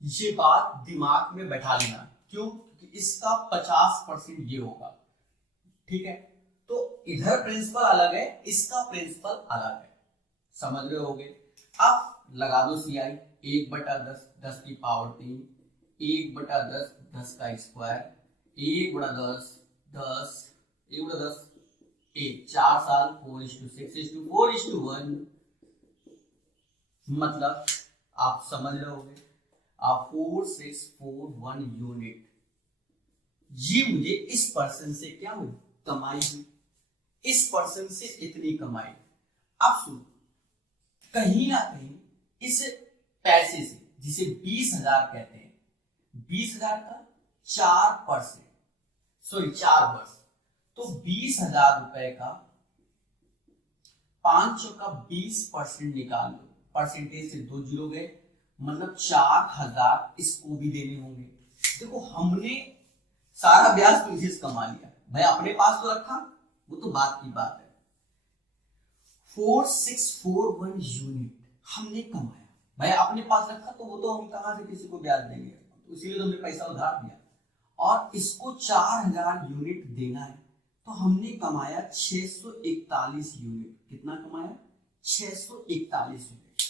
ये बात दिमाग में बैठा लेना, क्यों? क्योंकि इसका 50% ये होगा। ठीक है, तो इधर प्रिंसिपल अलग है, इसका प्रिंसिपल अलग है, समझ रहे होगे। अब लगा दो CI 1/10, 10 की पावर 3, 1/10, 10 का स्क्वायर, 1/10, 10, 1/10, 1, 4 साल, 4:6:4:1, मतलब आप समझ रहे होगे, आप 4641 यूनिट। ये मुझे इस पर्सन से क्या हुई, कमाई हुई, इस पर्सन से इतनी कमाई। अब सुनो, कहीं ना कहीं इस पैसे से, जिसे 20,000 कहते हैं, 20,000 का 4%, सॉरी 4 वर्ष, तो 20,000 रुपए का 500 का 20% निकाल लो, परसेंटेज से 2 जीरो गए, मतलब 4,000 इसको भी देने होंगे। देखो हमने सारा ब्याज तो इसे कमा लिया, भाई अपने पास तो रखा, वो तो बात की बात है। 4641 यूनिट हमने कमाया, भाई अपने पास रखा, तो वो तो हम कहां से किसी को ब्याज देंगे, तो इसीलिए तो हमने पैसा उधार दिया। और इसको 4,000 यूनिट देना है, तो हमने कमाया 641 यूनिट। कितना कमाया? 641 यूनिट।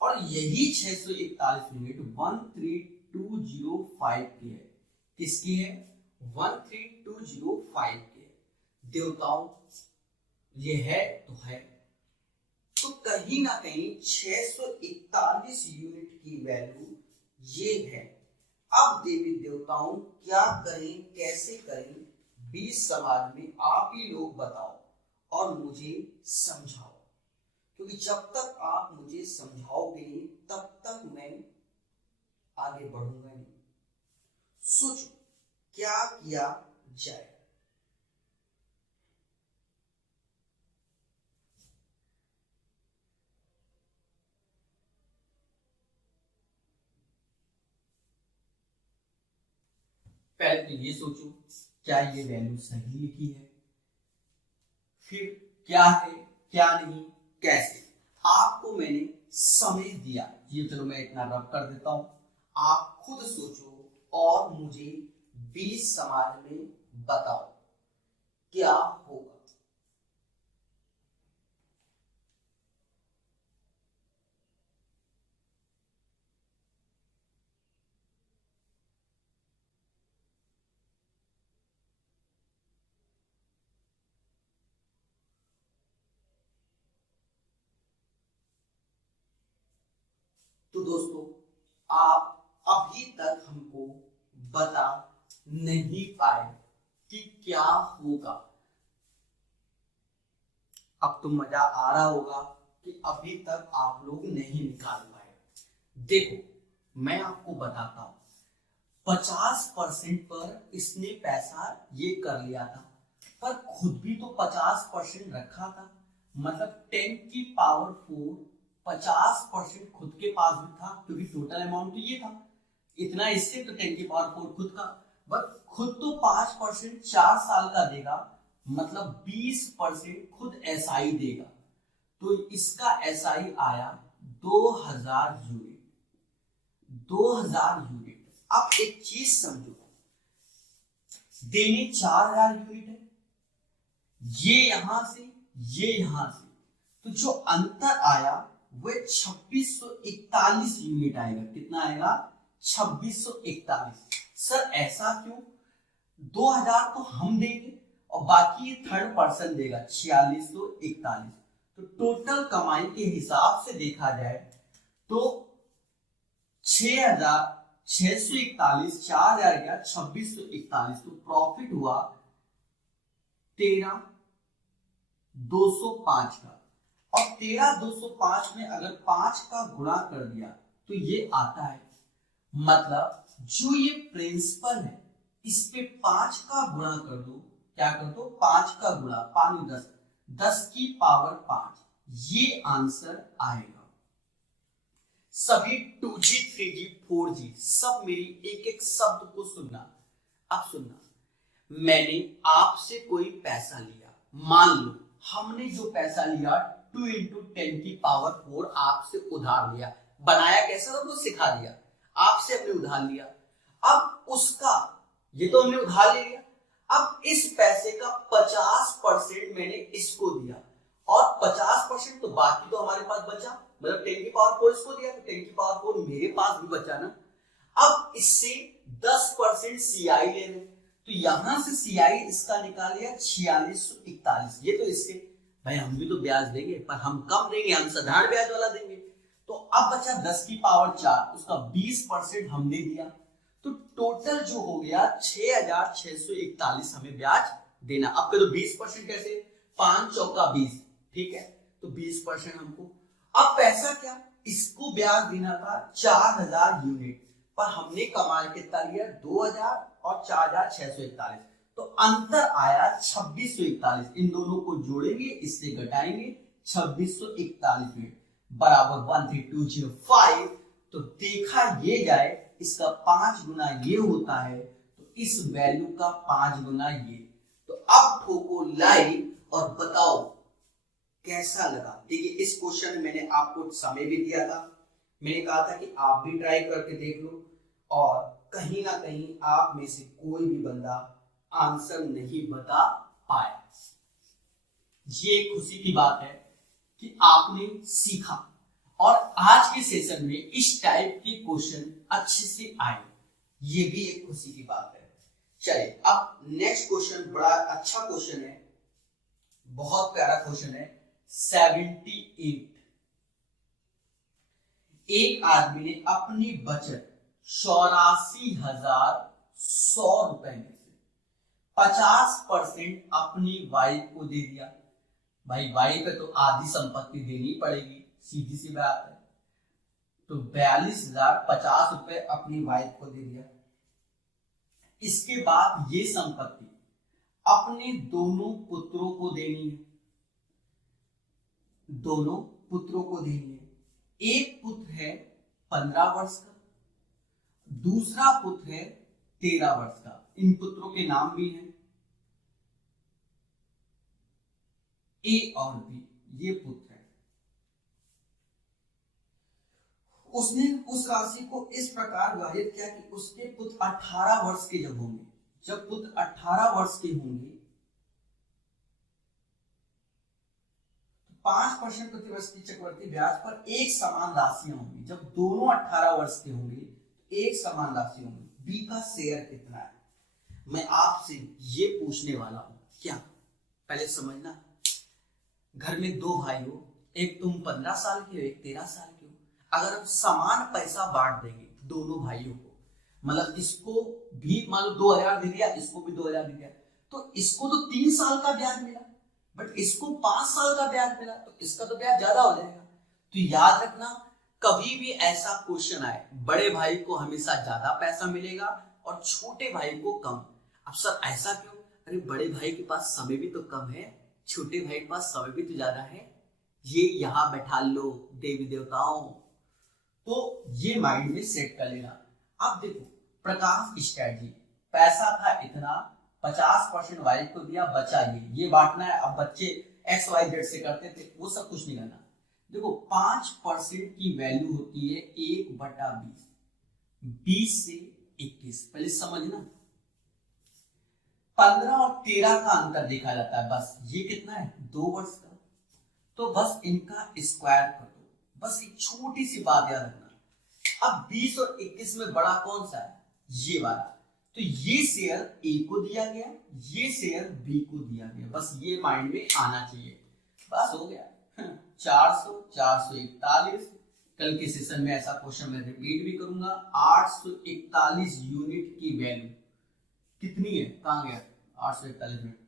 और यही 641 यूनिट 13205 की है। किसकी है? 13205 की है। देवताओं ये है तो है, तो कहीं ना कहीं 641 यूनिट की वैल्यू ये है। अब देवी देवताओं क्या करें, कैसे करें, 20 समाज में आप ही लोग बताओ और मुझे समझाओ, क्योंकि जब तक आप मुझे समझाओगे तब तक मैं आगे बढ़ूंगा नहीं। सोचो क्या किया जाए। पहले तो ये सोचो क्या ये वैल्यू सही लिखी है, फिर क्या है क्या नहीं कैसे। आपको मैंने समय दिया, ये चलो मैं इतना रब कर देता हूं, आप खुद सोचो और मुझे 20 समाज में बताओ क्या होगा। तो दोस्तों आप अभी तक हमको बता नहीं पाए कि क्या होगा। अब तो मजा आ रहा होगा कि अभी तक आप लोग नहीं निकाल पाए। देखो मैं आपको बताता हूं, 50% पर इसने पैसा ये कर लिया था, पर खुद भी तो 50% रखा था, मतलब 10 की पावर 4 50% खुद के पास भी था, क्योंकि टोटल अमाउंट तो ये था इतना, इससे तो 10 की पावर 4 खुद का, बट खुद तो 5% 4 साल का देगा, मतलब 20% खुद एसआई देगा। तो इसका एसआई आया 2000 यूनिट। 2000 यूनिट। अब एक चीज समझो, देने 4000 यूनिट है, ये यहां से ये यहां से, तो जो अंतर आया वह 2641 यूनिट आएगा। कितना आएगा? 2641। सर ऐसा क्यों? 2000 तो हम देंगे और बाकी थर्ड पर्सन देगा 4641। तो टोटल कमाई के हिसाब से देखा जाए तो 6,641, 4000 गया 2641, तो प्रॉफिट हुआ 13,205 का। और 13,205 में अगर 5 का गुणा कर दिया तो ये आता है, मतलब जो ये प्रिंसिपल है इस पे 5 का गुणा कर दो। क्या कर दो? 5 का गुणा, 5 10, 10 की पावर 5, ये आंसर आएगा। सभी 2G 3G 4G सब मेरी एक एक शब्द को सुनना। अब सुनना, मैंने आपसे कोई पैसा लिया, मान लो हमने जो पैसा लिया 2 इंटू 10 की पावर 4 आपसे उधार लिया। बनाया कैसा था वो सिखा दिया, आपसे हमने उधार लिया। अब उसका, ये तो हमने उधार ले लिया, अब इस पैसे का 50% मैंने इसको दिया और 50% तो बाकी तो हमारे पास बचा, मतलब 10 की पावर 4 इसको दिया तो 10 की पावर 4 मेरे पास भी बचा ना। अब इससे 10% सीआई ले रहे, तो यहां से सीआई इसका निकाल लिया 4641। ये तो इससे भाई हम भी तो ब्याज देंगे, पर हम कम देंगे, हम साधारण ब्याज वाला देंगे। तो अब बचा 10 की पावर 4, उसका 20% हमने दिया, तो टोटल जो हो गया 6,641 हमें ब्याज देना। अब तो 20% कैसे? 5 चौका 20, ठीक है, तो 20% हमको। अब पैसा क्या, इसको ब्याज देना था 4000 यूनिट, पर हमने कमाल कितना लिया? 2000 और 4,641, तो अंतर आया 2641। इन दोनों को जोड़ेंगे, इससे घटाएंगे, 2641 यूनिट बराबर 13205। तो देखा ये जाए इसका 5 गुना ये होता है, तो इस वैल्यू का 5 गुना ये। तो अब ठोको लाइक और बताओ कैसा लगा। देखिए इस क्वेश्चन में मैंने आपको समय भी दिया था, मैंने कहा था कि आप भी ट्राई करके देख लो, और कहीं ना कहीं आप में से कोई भी बंदा आंसर नहीं बता पाया। ये खुशी की बात है कि आपने सीखा और आज के सेशन में इस टाइप के क्वेश्चन अच्छे से आए, ये भी एक खुशी की बात है। चलिए अब नेक्स्ट क्वेश्चन बड़ा अच्छा क्वेश्चन है, बहुत प्यारा क्वेश्चन है। 78 एक आदमी ने अपनी बचत 84,100 रुपए में से 50% अपनी वाइफ को दे दिया। भाई वाइफ है तो आधी संपत्ति देनी पड़ेगी, सीधी सी बात है। तो 42,050 रुपए अपनी वाइफ को दे दिया। इसके बाद ये संपत्ति अपने दोनों पुत्रों को देनी है, दोनों पुत्रों को देनी है। एक पुत्र है 15 वर्ष का, दूसरा पुत्र है 13 वर्ष का। इन पुत्रों के नाम भी हैं, ए और बी, ये पुत्र है। उसने उस राशि को इस प्रकार विभाजित किया कि उसके पुत्र 18 वर्ष के जब होंगे, जब पुत्र 18 वर्ष के होंगे तो 5% प्रतिवर्ष की चक्रवृद्धि ब्याज पर एक समान राशियां होंगी। जब दोनों 18 वर्ष के होंगे एक समान राशि होंगी। बी का शेयर कितना है, मैं आपसे ये पूछने वाला हूं। क्या पहले समझना, घर में दो भाई हो, एक तुम 15 साल के हो, एक 13 साल के हो। अगर हम समान पैसा बांट देंगे दोनों भाइयों को, मतलब इसको भी मान लो 2,000 दे दिया, इसको भी 2,000 दे दिया, तो इसको तो 3 साल का ब्याज मिला, बट इसको 5 साल का ब्याज मिला, तो इसका तो ब्याज ज्यादा हो जाएगा। तो याद रखना, कभी भी ऐसा क्वेश्चन आए, बड़े भाई को हमेशा ज्यादा पैसा मिलेगा और छोटे भाई को कम। अब सर ऐसा क्यों? अरे बड़े भाई के पास समय भी तो कम है, छोटे भाई के पास समय भी तो ज्यादा है। ये यहां बैठा लो देवी देवताओं। तो ये माइंड में सेट कर लेना। अब देखो प्रकाश स्ट्रेटजी, पैसा था इतना, 50% वाइफ को दिया, बचा ये बांटना है। अब बच्चे XYZ से करते थे, वो सब कुछ नहीं करना। देखो 5% की वैल्यू होती है 1/20, 20 से 21। पहले समझना, 15 और 13 का अंतर देखा जाता है, बस ये कितना है 2 वर्ष का। तो बस इनका स्क्वायर कर दो, बस एक छोटी सी बात याद रखना। अब 20 और 21 में बड़ा कौन सा है? ये वाला। तो ये शेयर ए को दिया गया, ये शेयर बी को दिया गया, बस ये माइंड में आना चाहिए। बस हो गया। 400, 441। कल के सेशन में ऐसा क्वेश्चन मैं रिपीट भी करूंगा। 841 यूनिट की वैल्यू कितनी है? कहां गया 841 यूनिट?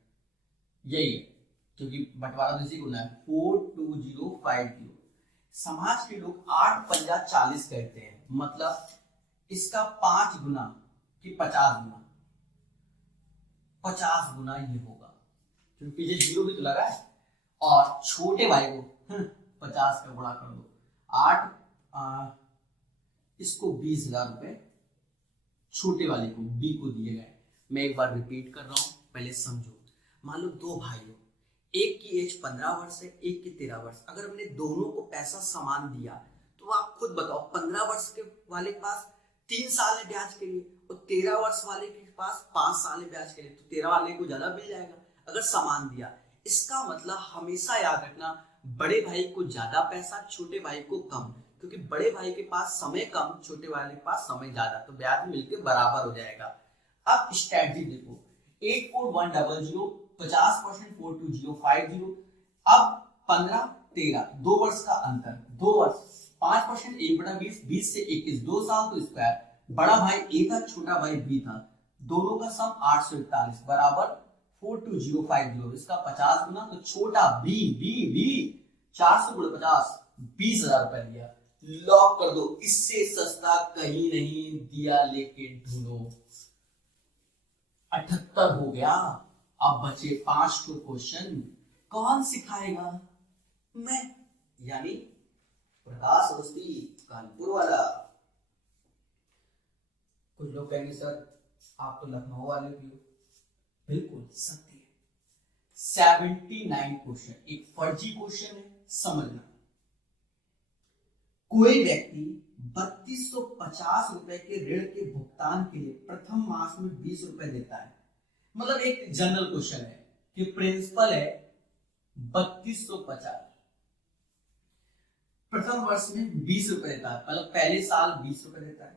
यही है, क्योंकि बंटवारा तो इसी को ना है, 42050। समाज के लोग 8 पंजा 40 कहते हैं, मतलब इसका 5 गुना कि 50 गुना, 50 गुना ये होगा, क्योंकि ये जीरो भी तो लगा है। और छोटे भाई को 50 का गुणा कर दो, 8 इसको 20,000 रुपए छोटे वाले को बी को दिए गए। मैं एक बार रिपीट कर रहा हूं, पहले समझो। मान लो दो भाई हो, एक की एज 15 वर्ष है, एक की 13 वर्ष। अगर हमने दोनों को पैसा समान दिया तो आप खुद बताओ, 15 वर्ष के वाले के पास 3 साल है ब्याज के लिए और 13 वर्ष वाले के पास 5 साल है ब्याज के लिए, तो 13 वाले को ज्यादा मिल जाएगा अगर समान दिया। इसका मतलब हमेशा याद रखना, बड़े भाई को ज्यादा पैसा, छोटे भाई को कम, क्योंकि बड़े भाई के पास समय कम, छोटे वाले के पास समय ज्यादा, तो ब्याज मिलकर बराबर हो जाएगा। अब स्ट्रेटजी देखो, 84100, 50% 42050। अब 15 13, 2 वर्ष का अंतर, 2 वर्ष, 5% 1/20, 20 से 21, 2 साल तो स्क्वायर। बड़ा भाई ए था, छोटा भाई बी था, दोनों का सम 841 बराबर 42050। इसका 50 गुना, तो छोटा बी बी बी 400 गुणा 50, 20,000 रुपए दिया। लॉक कर दो, इससे सस्ता कहीं नहीं दिया, लेके ढूंढो। 78 हो गया। अब बचे 5 क्वेश्चन, कौन सिखाएगा? मैं, यानी प्रकाश अवस्थी कानपुर वाला। कुछ लोग कहेंगे सर आप तो लखनऊ वाले भी हो, बिल्कुल सत्य है। 79 क्वेश्चन, एक फर्जी क्वेश्चन है, समझना। कोई व्यक्ति 3250 रुपए के ऋण के भुगतान के लिए प्रथम मास में 20 रुपए देता है। मतलब एक जनरल क्वेश्चन है कि प्रिंसिपल है 3250, प्रथम वर्ष में 20 रुपए देता है, मतलब पहले साल 20 रुपए देता है,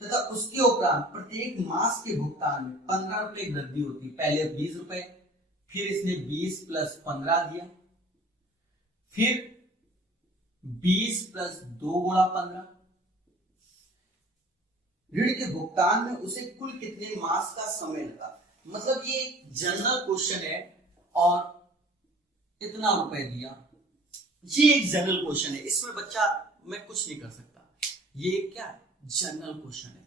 तथा उसके उपरांत प्रत्येक मास के भुगतान में 15 रुपए की वृद्धि होती है। पहले 20 रुपए, फिर इसने 20 + 15 दिया, फिर 20 प्लस 2 गुणा 15। ऋण के भुगतान में उसे कुल कितने मास का समय लगा। मतलब ये एक जनरल क्वेश्चन है और इतना रुपए दिया, ये एक जनरल क्वेश्चन है, इसमें बच्चा मैं कुछ नहीं कर सकता। ये क्या है, जनरल क्वेश्चन है।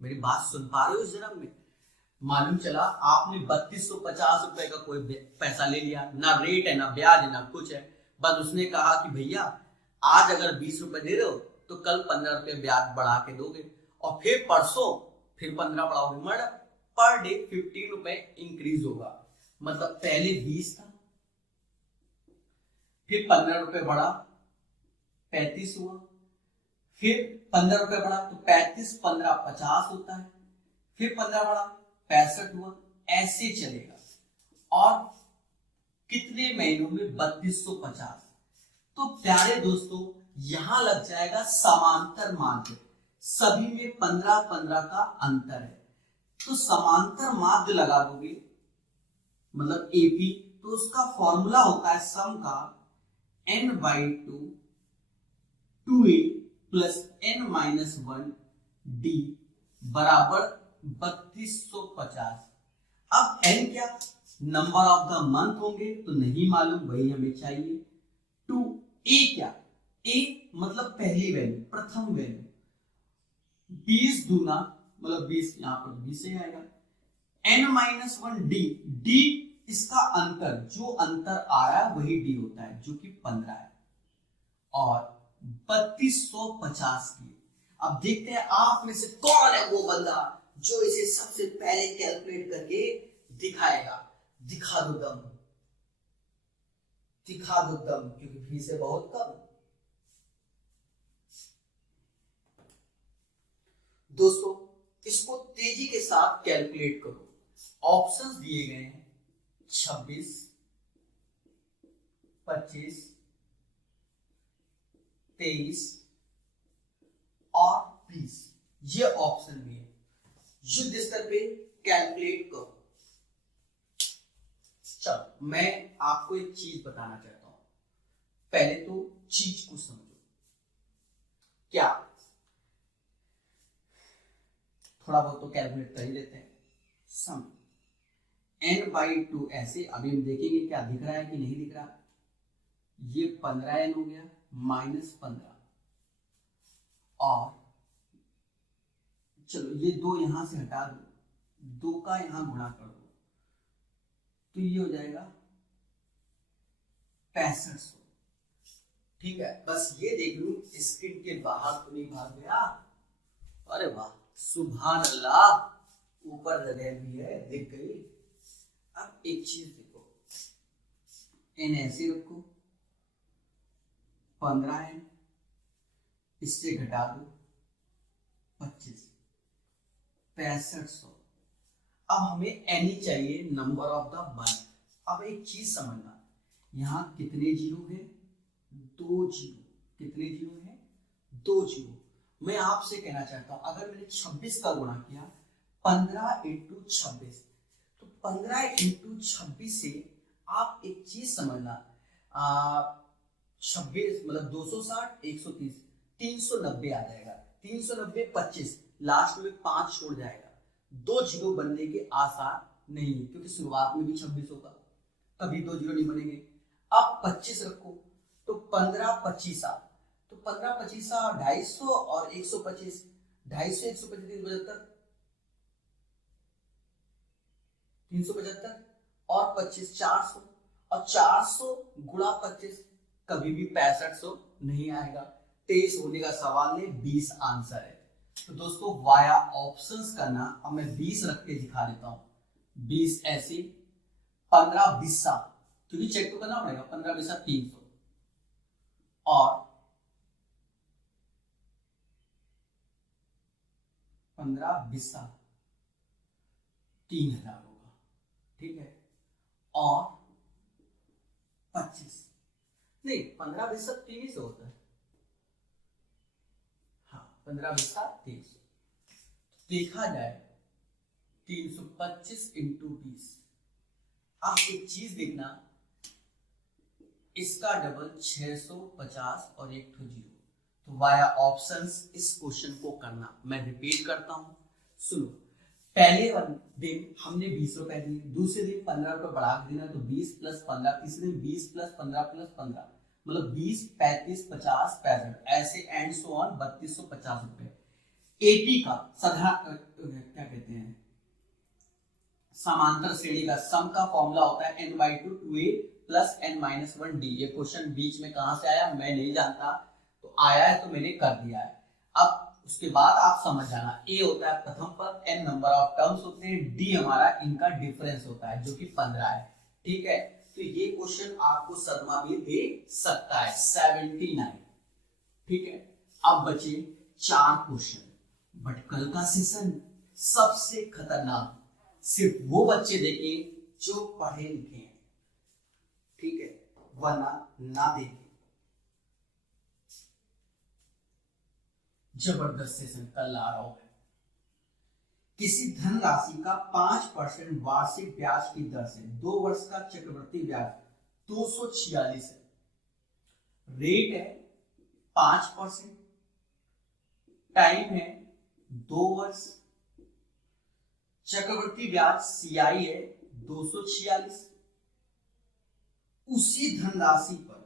मेरी बात सुन पा रहे हो? जरा में मालूम चला आपने 3250 रुपए का कोई पैसा ले लिया, ना रेट है ना ब्याज है ना कुछ है, बस उसने कहा कि भैया आज अगर 20 रुपए दे रहे हो तो कल 15 रुपए ब्याज बढ़ा के दोगे और फिर परसों फिर 15 बढ़ाओगे, मतलब पर डे 15 रुपए इंक्रीज होगा। मतलब पहले 20 था, फिर 15 रुपए बढ़ा 35 हुआ, फिर 15 रुपए बढ़ा तो 35 15 50 होता है, फिर 15 बढ़ा 65 हुआ, ऐसे चलेगा। और कितने महीनों में 3250। तो प्यारे दोस्तों यहां लग जाएगा समांतर माध्य, सभी में 15-15 का अंतर है, तो समांतर माध्य लगा दोगे मतलब एपी, तो उसका फॉर्मूला होता है सम का n/2 2a plus n-1 d बराबर 3250। अब n क्या, नंबर ऑफ द मंथ होंगे तो नहीं मालूम, वही हमें चाहिए। 2a क्या, a मतलब पहली वैल्यू, प्रथम वैल्यू, 20 दूना मतलब 20, यहां पर 20 से आएगा, n-1 d, d इसका अंतर, जो अंतर आ रहा है वही d होता है जो कि 15 है, और 3250 की। अब देखते हैं आप में से कौन है वो बंदा जो इसे सबसे पहले कैलकुलेट करके दिखाएगा। दिखा दो दम, दिखा दो दम, क्योंकि फीस है बहुत कम। दोस्तों इसको तेजी के साथ कैलकुलेट करो। ऑप्शंस दिए गए हैं 26, 25, 23 और 20, ये ऑप्शन भी है। युद्ध स्तर पे कैलकुलेट करो। चलो मैं आपको एक चीज बताना चाहता हूं, पहले तो चीज को समझो। क्या थोड़ा बहुत तो कैलकुलेट कर ही लेते हैं। सम n/2 ऐसे, अभी हम देखेंगे क्या दिख रहा है कि नहीं दिख रहा। ये 15n हो गया माइनस 15, और चलो ये 2 यहां से हटा दो, 2 का यहां गुणा कर दो, तो ये हो जाएगा 6500। ठीक है, बस ये देख लू स्क्रीन के बाहर तो नहीं भाग गया। अरे वाह, सुभान अल्लाह, ऊपर जगह भी है, दिख गई। अब एक चीज देखो, n ऐसे रखो, 15n इससे घटा दो 25, 6500। अब हमें n ही चाहिए, नंबर ऑफ द मंथ। अब एक चीज समझना, यहां कितने जीरो है, 2 जीरो। कितने जीरो है, 2 जीरो। मैं आपसे कहना चाहता हूं, अगर मैंने 26 का गुणा किया 15 इंटू 26, तो 15 इंटू 26 से आप एक चीज समझना, 26 मतलब 260, 130, 390 आ जाएगा। 390 25, लास्ट में 5 छोड़ जाएगा। 2 जीरो बनने के आसार नहीं है, क्योंकि शुरुआत में भी 26 होगा, कभी 2 जीरो नहीं बनेंगे। अब 25 रखो, तो 15 25, तो 15 25 250 और 125, 250 125 375 और 25 400, और 400 गुणा 25 कभी भी 6500 नहीं आएगा। 23 होने का सवाल नहीं, 20 आंसर है। तो दोस्तों वाया ऑप्शंस करना, अब मैं 20 रख के दिखा देता हूं। 20 ऐसे, 15 20, क्योंकि चेक तो करना पड़ेगा, 15 20 300, और 15 20 3000 होगा। ठीक है, और 25 नहीं, 15 20 23 होता है। हाँ 15 20 23, देखा जाए 325 इंटू 20। अब एक चीज देखना, इसका डबल 650 और एक ठो जीरो। तो वाया ऑप्शंस इस क्वेश्चन को करना। मैं रिपीट करता हूं, सुनो। पहले दिन हमने 20 रुपए दिए, दूसरे दिन 15 रुपए बढ़ा के देना, तो 20 प्लस 15, तीसरे दिन 20 प्लस 15 प्लस 15, मतलब 20, 35, 50, 65, ऐसे एंड सो ऑन 3250 रुपए। 80 का क्या कहते हैं, समांतर श्रेणी का सम का फॉर्मूला होता है n/2 2a प्लस n-1d। ये क्वेश्चन बीच में कहां से आया मैं नहीं जानता, तो आया है तो मैंने कर दिया है। अब उसके बाद आप समझ जाना, a होता है प्रथम पद, n नंबर ऑफ टर्म्स होते हैं, d हमारा इनका डिफरेंस होता है जो कि 15 है। ठीक है, तो ये क्वेश्चन आपको सदमा भी दे सकता है 79। ठीक है, अब बचे 4 क्वेश्चन, बट कल का सेशन सबसे खतरनाक सिर्फ वो बच्चे देखे जो पढ़े लिखे हैं, ठीक है, वरना ना देखे। जबरदस्त सेशन कल आ रहा हूं। किसी धनराशि का 5% वार्षिक ब्याज की दर से 2 वर्ष का चक्रवृद्धि ब्याज 246 है, रेट है 5%, टाइम है 2 वर्ष, चक्रवृद्धि ब्याज सीआई है 246। उसी धनराशि पर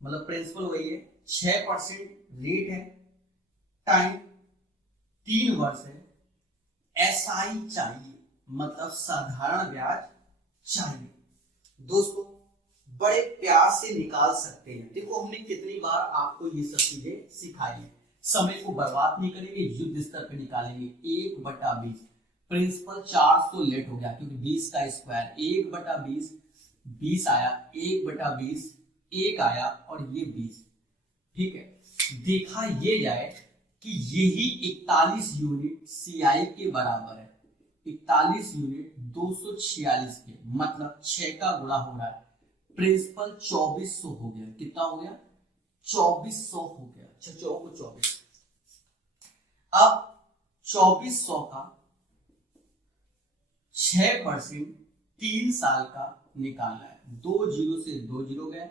मतलब प्रिंसिपल वही है, 6% रेट है, टाइम 3 वर्ष है, एसआई चाहिए मतलब साधारण ब्याज चाहिए। दोस्तों बड़े प्यार से निकाल सकते हैं। देखो हमने कितनी बार आपको ये सब चीजें सिखाई है। समय को बर्बाद नहीं करेंगे, युद्ध स्तर पे निकालेंगे। 1/20 प्रिंसिपल 400 लेट हो गया क्योंकि 20 का स्क्वायर, 1/20 20 आया, 1/20 1 आया और ये 20। ठीक है, देखा ये जाए कि यही 41 यूनिट सीआई के बराबर है। 41 यूनिट 246 के, मतलब 6 का गुणा हो रहा है। प्रिंसिपल 2400 हो गया, कितना हो गया 2400 हो गया। 6 को 24, अब 2400 का 6% 3 साल का निकालना है। 2 जीरो से 2 जीरो गए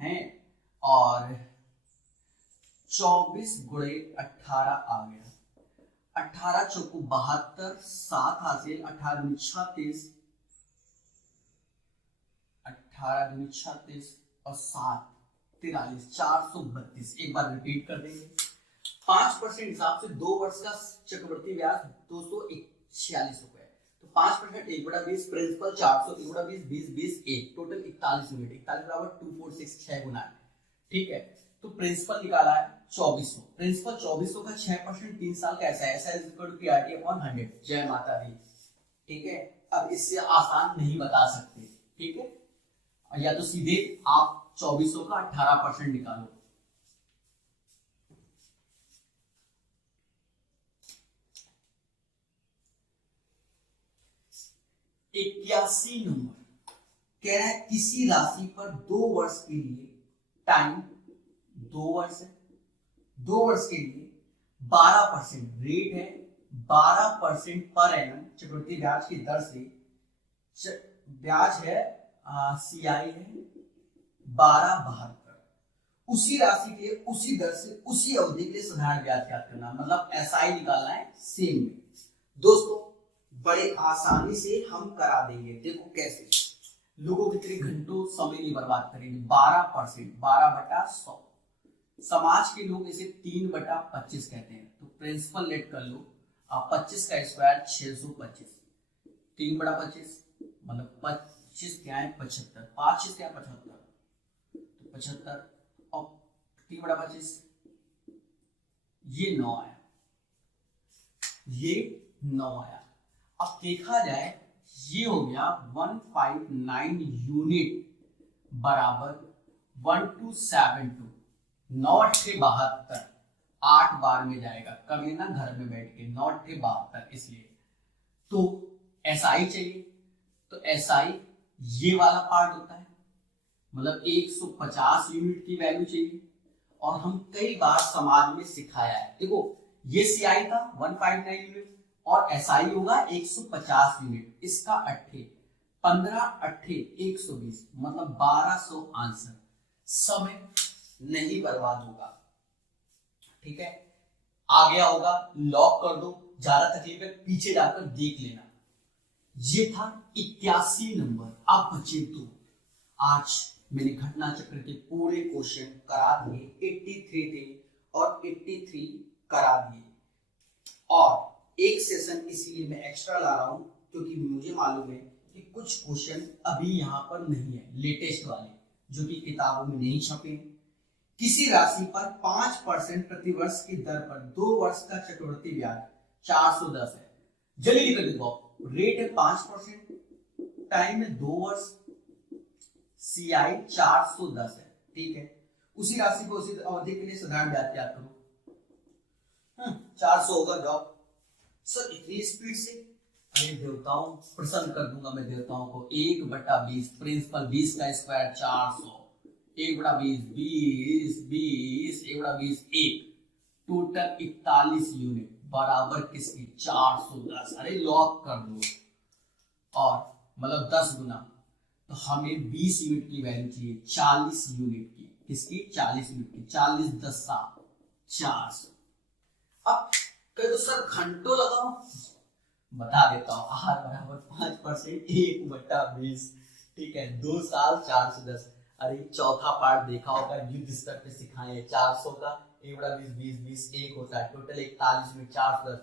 हैं और 24 गुणे 18 आ गया। 18 चौको 72, 7 हासिल, 18 दूनी 36, 18 दूनी 36 और 7 43, 432। एक बार रिपीट कर देंगे। 5% हिसाब से 2 वर्ष का चक्रवृद्धि ब्याज 246 रुपए, तो 5% 1/20, प्रिंसिपल 400, 1/20 20 20 1, टोटल 41 यूनिट। 41 बराबर 246, 6 गुना है। ठीक है, तो प्रिंसिपल निकाला है 2400। प्रिंसिपल 2400 का 6% 3 साल का ऐसा है, ऐसा is equal to PRT upon 100। जय माता दी। ठीक है, अब इससे आसान नहीं बता सकते। ठीक है, या तो सीधे आप 2400 का 18% निकालो। इक्यासी नंबर कह रहा है किसी राशि पर 2 वर्ष के लिए, टाइम 2 वर्ष है, 2 वर्ष के लिए 12% रेट है, 12% पर एनम चक्रवृद्धि ब्याज की दर से ब्याज है, सीआई है 1272। उसी राशि के उसी दर से उसी अवधि के लिए साधारण ब्याज याद करना, मतलब एसआई निकालना है सेम। दोस्तों बड़े आसानी से हम करा देंगे। देखो कैसे, लोगों के लिए घंटों समय नहीं बर्बाद करेंगे। 12%, 12/100। समाज के लोग इसे 3/25 कहते हैं। तो प्रिंसिपल लेट कर लो, 25 का स्क्वायर 625, 3/25 मतलब 25 क्या है 75, 5 क्या 75, तो 75 और 3/25 ये 9 आया, ये 9 आया। अब देखा जाए ये हो गया 159 यूनिट बराबर 1272, 9 8 72, 8 बार में जाएगा, कर लेना घर में बैठ के, 9 8 72। इसलिए तो एसआई चाहिए, तो एसआई ये वाला पार्ट होता है, मतलब 150 यूनिट की वैल्यू चाहिए। और हम कई बार समाज में सिखाया है। देखो ये सीआई था 159 यूनिट और एसआई होगा 150 यूनिट, इसका 8, 15 अट्ठे 120 मतलब 1200 आंसर। समय नहीं बर्बाद होगा, ठीक है। आ गया होगा, लॉक कर दो, ज्यादा तकलीफ है पीछे जाकर देख लेना। ये था 81 नंबर। अब बचे दो। आज मैंने घटना चक्र के पूरे क्वेश्चन करा दिए, 83 थे और 83 करा दिए। और एक सेशन इसीलिए मैं एक्स्ट्रा ला रहा हूं क्योंकि मुझे मालूम है कि कुछ क्वेश्चन अभी यहां पर नहीं है, लेटेस्ट वाले जो कि किताबों में नहीं छपे। किसी राशि पर 5% प्रतिवर्ष की दर पर 2 वर्ष का चक्रवृद्धि ब्याज 410 है। जल्दी निकल देखो, रेट है 5%, टाइम है 2 वर्ष, सीआई 410 है, ठीक है। उसी राशि को उसी अवधि के लिए साधारण ब्याज याद करो। 400 होगा जॉब। सर इतनी स्पीड से, अरे देवताओं प्रसन्न कर दूंगा मैं देवताओं को। 1/20 प्रिंसिपल 20 का स्क्वायर 400, 1/20 20 20 1/20 1, टोटल 41 यूनिट बराबर किसकी 410। अरे लॉक कर दो, और मतलब 10 गुना, तो हमें 20 यूनिट की वैल्यू चाहिए 40 यूनिट की। किसकी 40 यूनिट की, 40 10 400। अब कह दो सर घंटों लगाओ, बता देता हूं। आर बराबर 5% 1/20, ठीक है। 2 साल 410। अरे चौथा पार्ट देखा होगा, युद्ध स्तर पे सिखाए 400 का 1/20 20 20 1 होता है, टोटल 41 में 410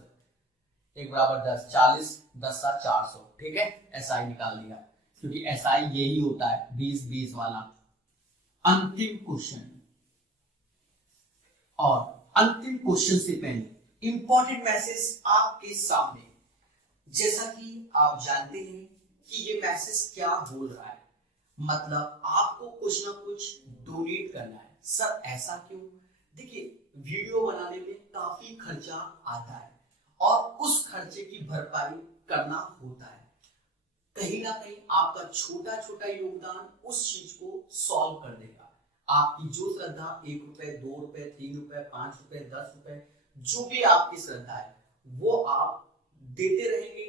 1/10 40 10 400, ठीक है। एसआई निकाल दिया क्योंकि एसआई यही होता है 20 20 वाला। अंतिम क्वेश्चन, और अंतिम क्वेश्चन से पहले इंपॉर्टेंट मैसेज आपके सामने। जैसा कि आप जानते हैं कि ये मैसेज क्या बोल रहा है, मतलब आपको कुछ ना कुछ डोनेट करना है। सर ऐसा क्यों? देखिए वीडियो बनाने में काफी खर्चा आता है और उस खर्चे की भरपाई करना होता है। कहीं ना कहीं आपका छोटा छोटा योगदान उस चीज को सॉल्व कर देगा। आपकी जो श्रद्धा 1 रुपए 2 रुपए 3 रुपए 5 रुपए 10 रुपए, जो भी आपकी श्रद्धा है वो आप देते रहेंगे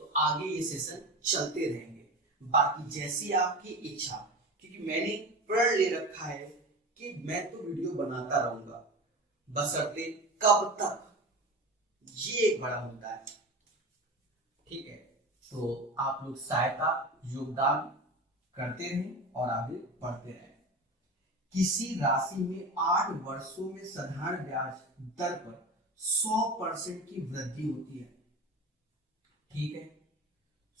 तो आगे ये सेशन चलते रहेंगे। बाकी जैसी आपकी इच्छा, क्योंकि मैंने प्रण ले रखा है कि मैं तो वीडियो बनाता रहूंगा, बशर्ते कब तक, ये एक बड़ा मुद्दा है, ठीक है। तो आप लोग सहायता योगदान करते रहें और आगे बढ़ते रहें। किसी राशि में 8 वर्षों में साधारण ब्याज दर पर 100% की वृद्धि होती है, ठीक है।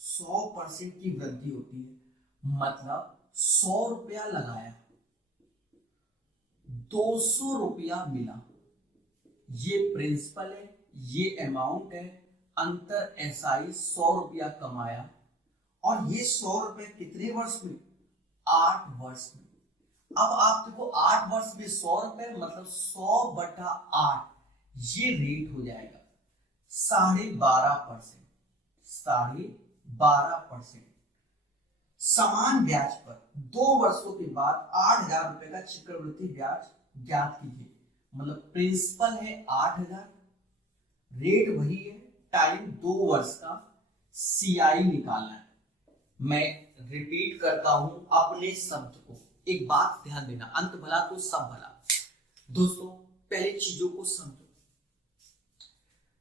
100% की वृद्धि होती है मतलब 100 रुपया लगाया 200 रुपया मिला। ये प्रिंसिपल है, ये अमाउंट है। अंतर एसआई 100 रुपया कमाया, और ये 100 रुपए कितने वर्ष में, 8 वर्ष में। अब आप देखो 8 वर्ष में 100 रुपए मतलब 100/8, ये रेट हो जाएगा 12.5%। 12.5% समान ब्याज पर 2 वर्षों के बाद 8,000 रुपए का चक्रवृद्धि ब्याज ज्ञात कीजिए। मतलब प्रिंसिपल है 8,000, रेट वही है, टाइम 2 वर्ष का, सीआई निकालना है। मैं रिपीट करता हूं अपने शब्द को, एक बात ध्यान देना, अंत भला तो सब भला। दोस्तों पहले चीजों को समझो।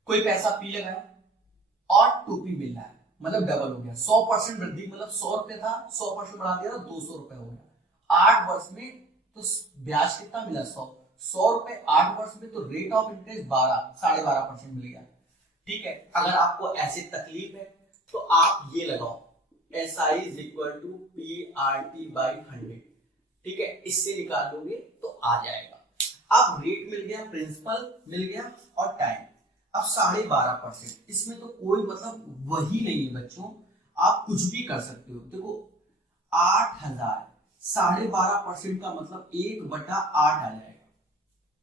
कोई पैसा पी लगाया और टोपी मिल रहा है, मतलब डबल हो गया। 100% वृद्धि मतलब 100 रुपए था, 100% बढ़ा दिया तो 200 रुपए हो गया। 8 वर्ष में तो ब्याज कितना मिला, 100 रुपए 8 वर्ष में, तो रेट ऑफ इंटरेस्ट 12.5% मिल गया, ठीक है। अगर आपको ऐसे तकलीफ है तो आप ये लगाओ, SI = PRT/100, ठीक है। इससे निकाल लोगे तो आ जाएगा। अब रेट मिल गया, प्रिंसिपल मिल गया और टाइम। अब 12.5%, इसमें तो कोई मतलब वही नहीं है बच्चों, आप कुछ भी कर सकते हो। देखो 8,000 12.5% का मतलब 1/8 आ जाएगा।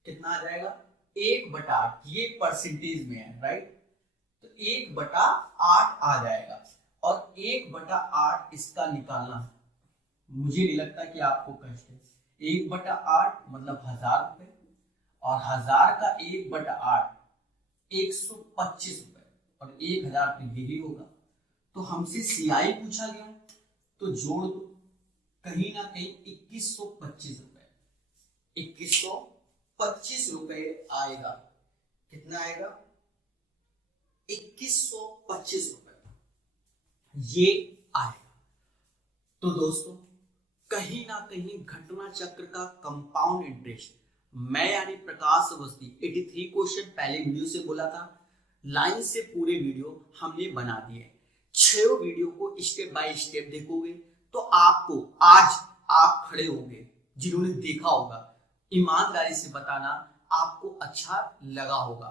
कितना आ जाएगा, 1/8। ये परसेंटेज में है, राइट, तो 1/8 आ जाएगा। और 1/8 इसका निकालना है, मुझे नहीं लगता कि आपको कष्ट है। 1/8 मतलब 1,000 रुपए, और 1,000 का 1/8 125 रुपए, और 1,000 तो यही होगा। तो हमसे सीआई पूछा गया, तो जोड़ दो, कहीं ना कहीं 2125 रुपए, 2125 रुपए आएगा। कितना आएगा? 2125 रुपए ये आएगा। तो दोस्तों कहीं ना कहीं घटना चक्र का कंपाउंड इंटरेस्ट, मैं यानी प्रकाश अवस्थी 83 क्वेश्चन पहले वीडियो से बोला था, लाइन से पूरे वीडियो हमने बना दिए। 6 वीडियो को स्टेप बाय स्टेप देखोगे तो आपको आज आप खड़े होंगे, जिन्होंने देखा होगा ईमानदारी से बताना आपको अच्छा लगा होगा।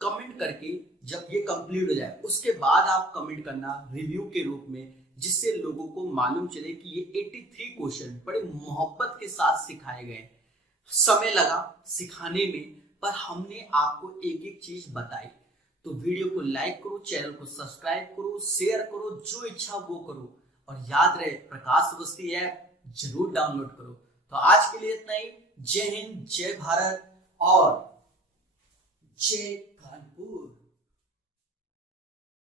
कमेंट करके जब ये कंप्लीट हो जाए उसके बाद आप कमेंट करना रिव्यू के रूप में, जिससे लोगों को मालूम चले कि ये 83 क्वेश्चन बड़े मोहब्बत के साथ सिखाए गए। समय लगा सिखाने में, पर हमने आपको एक एक चीज बताई। तो वीडियो को लाइक करो, चैनल को सब्सक्राइब करो, शेयर करो, जो इच्छा वो करो, और याद रहे प्रकाश अवस्थी ऐप जरूर डाउनलोड करो। तो आज के लिए इतना ही। जय हिंद, जय भारत और जय कानपुर।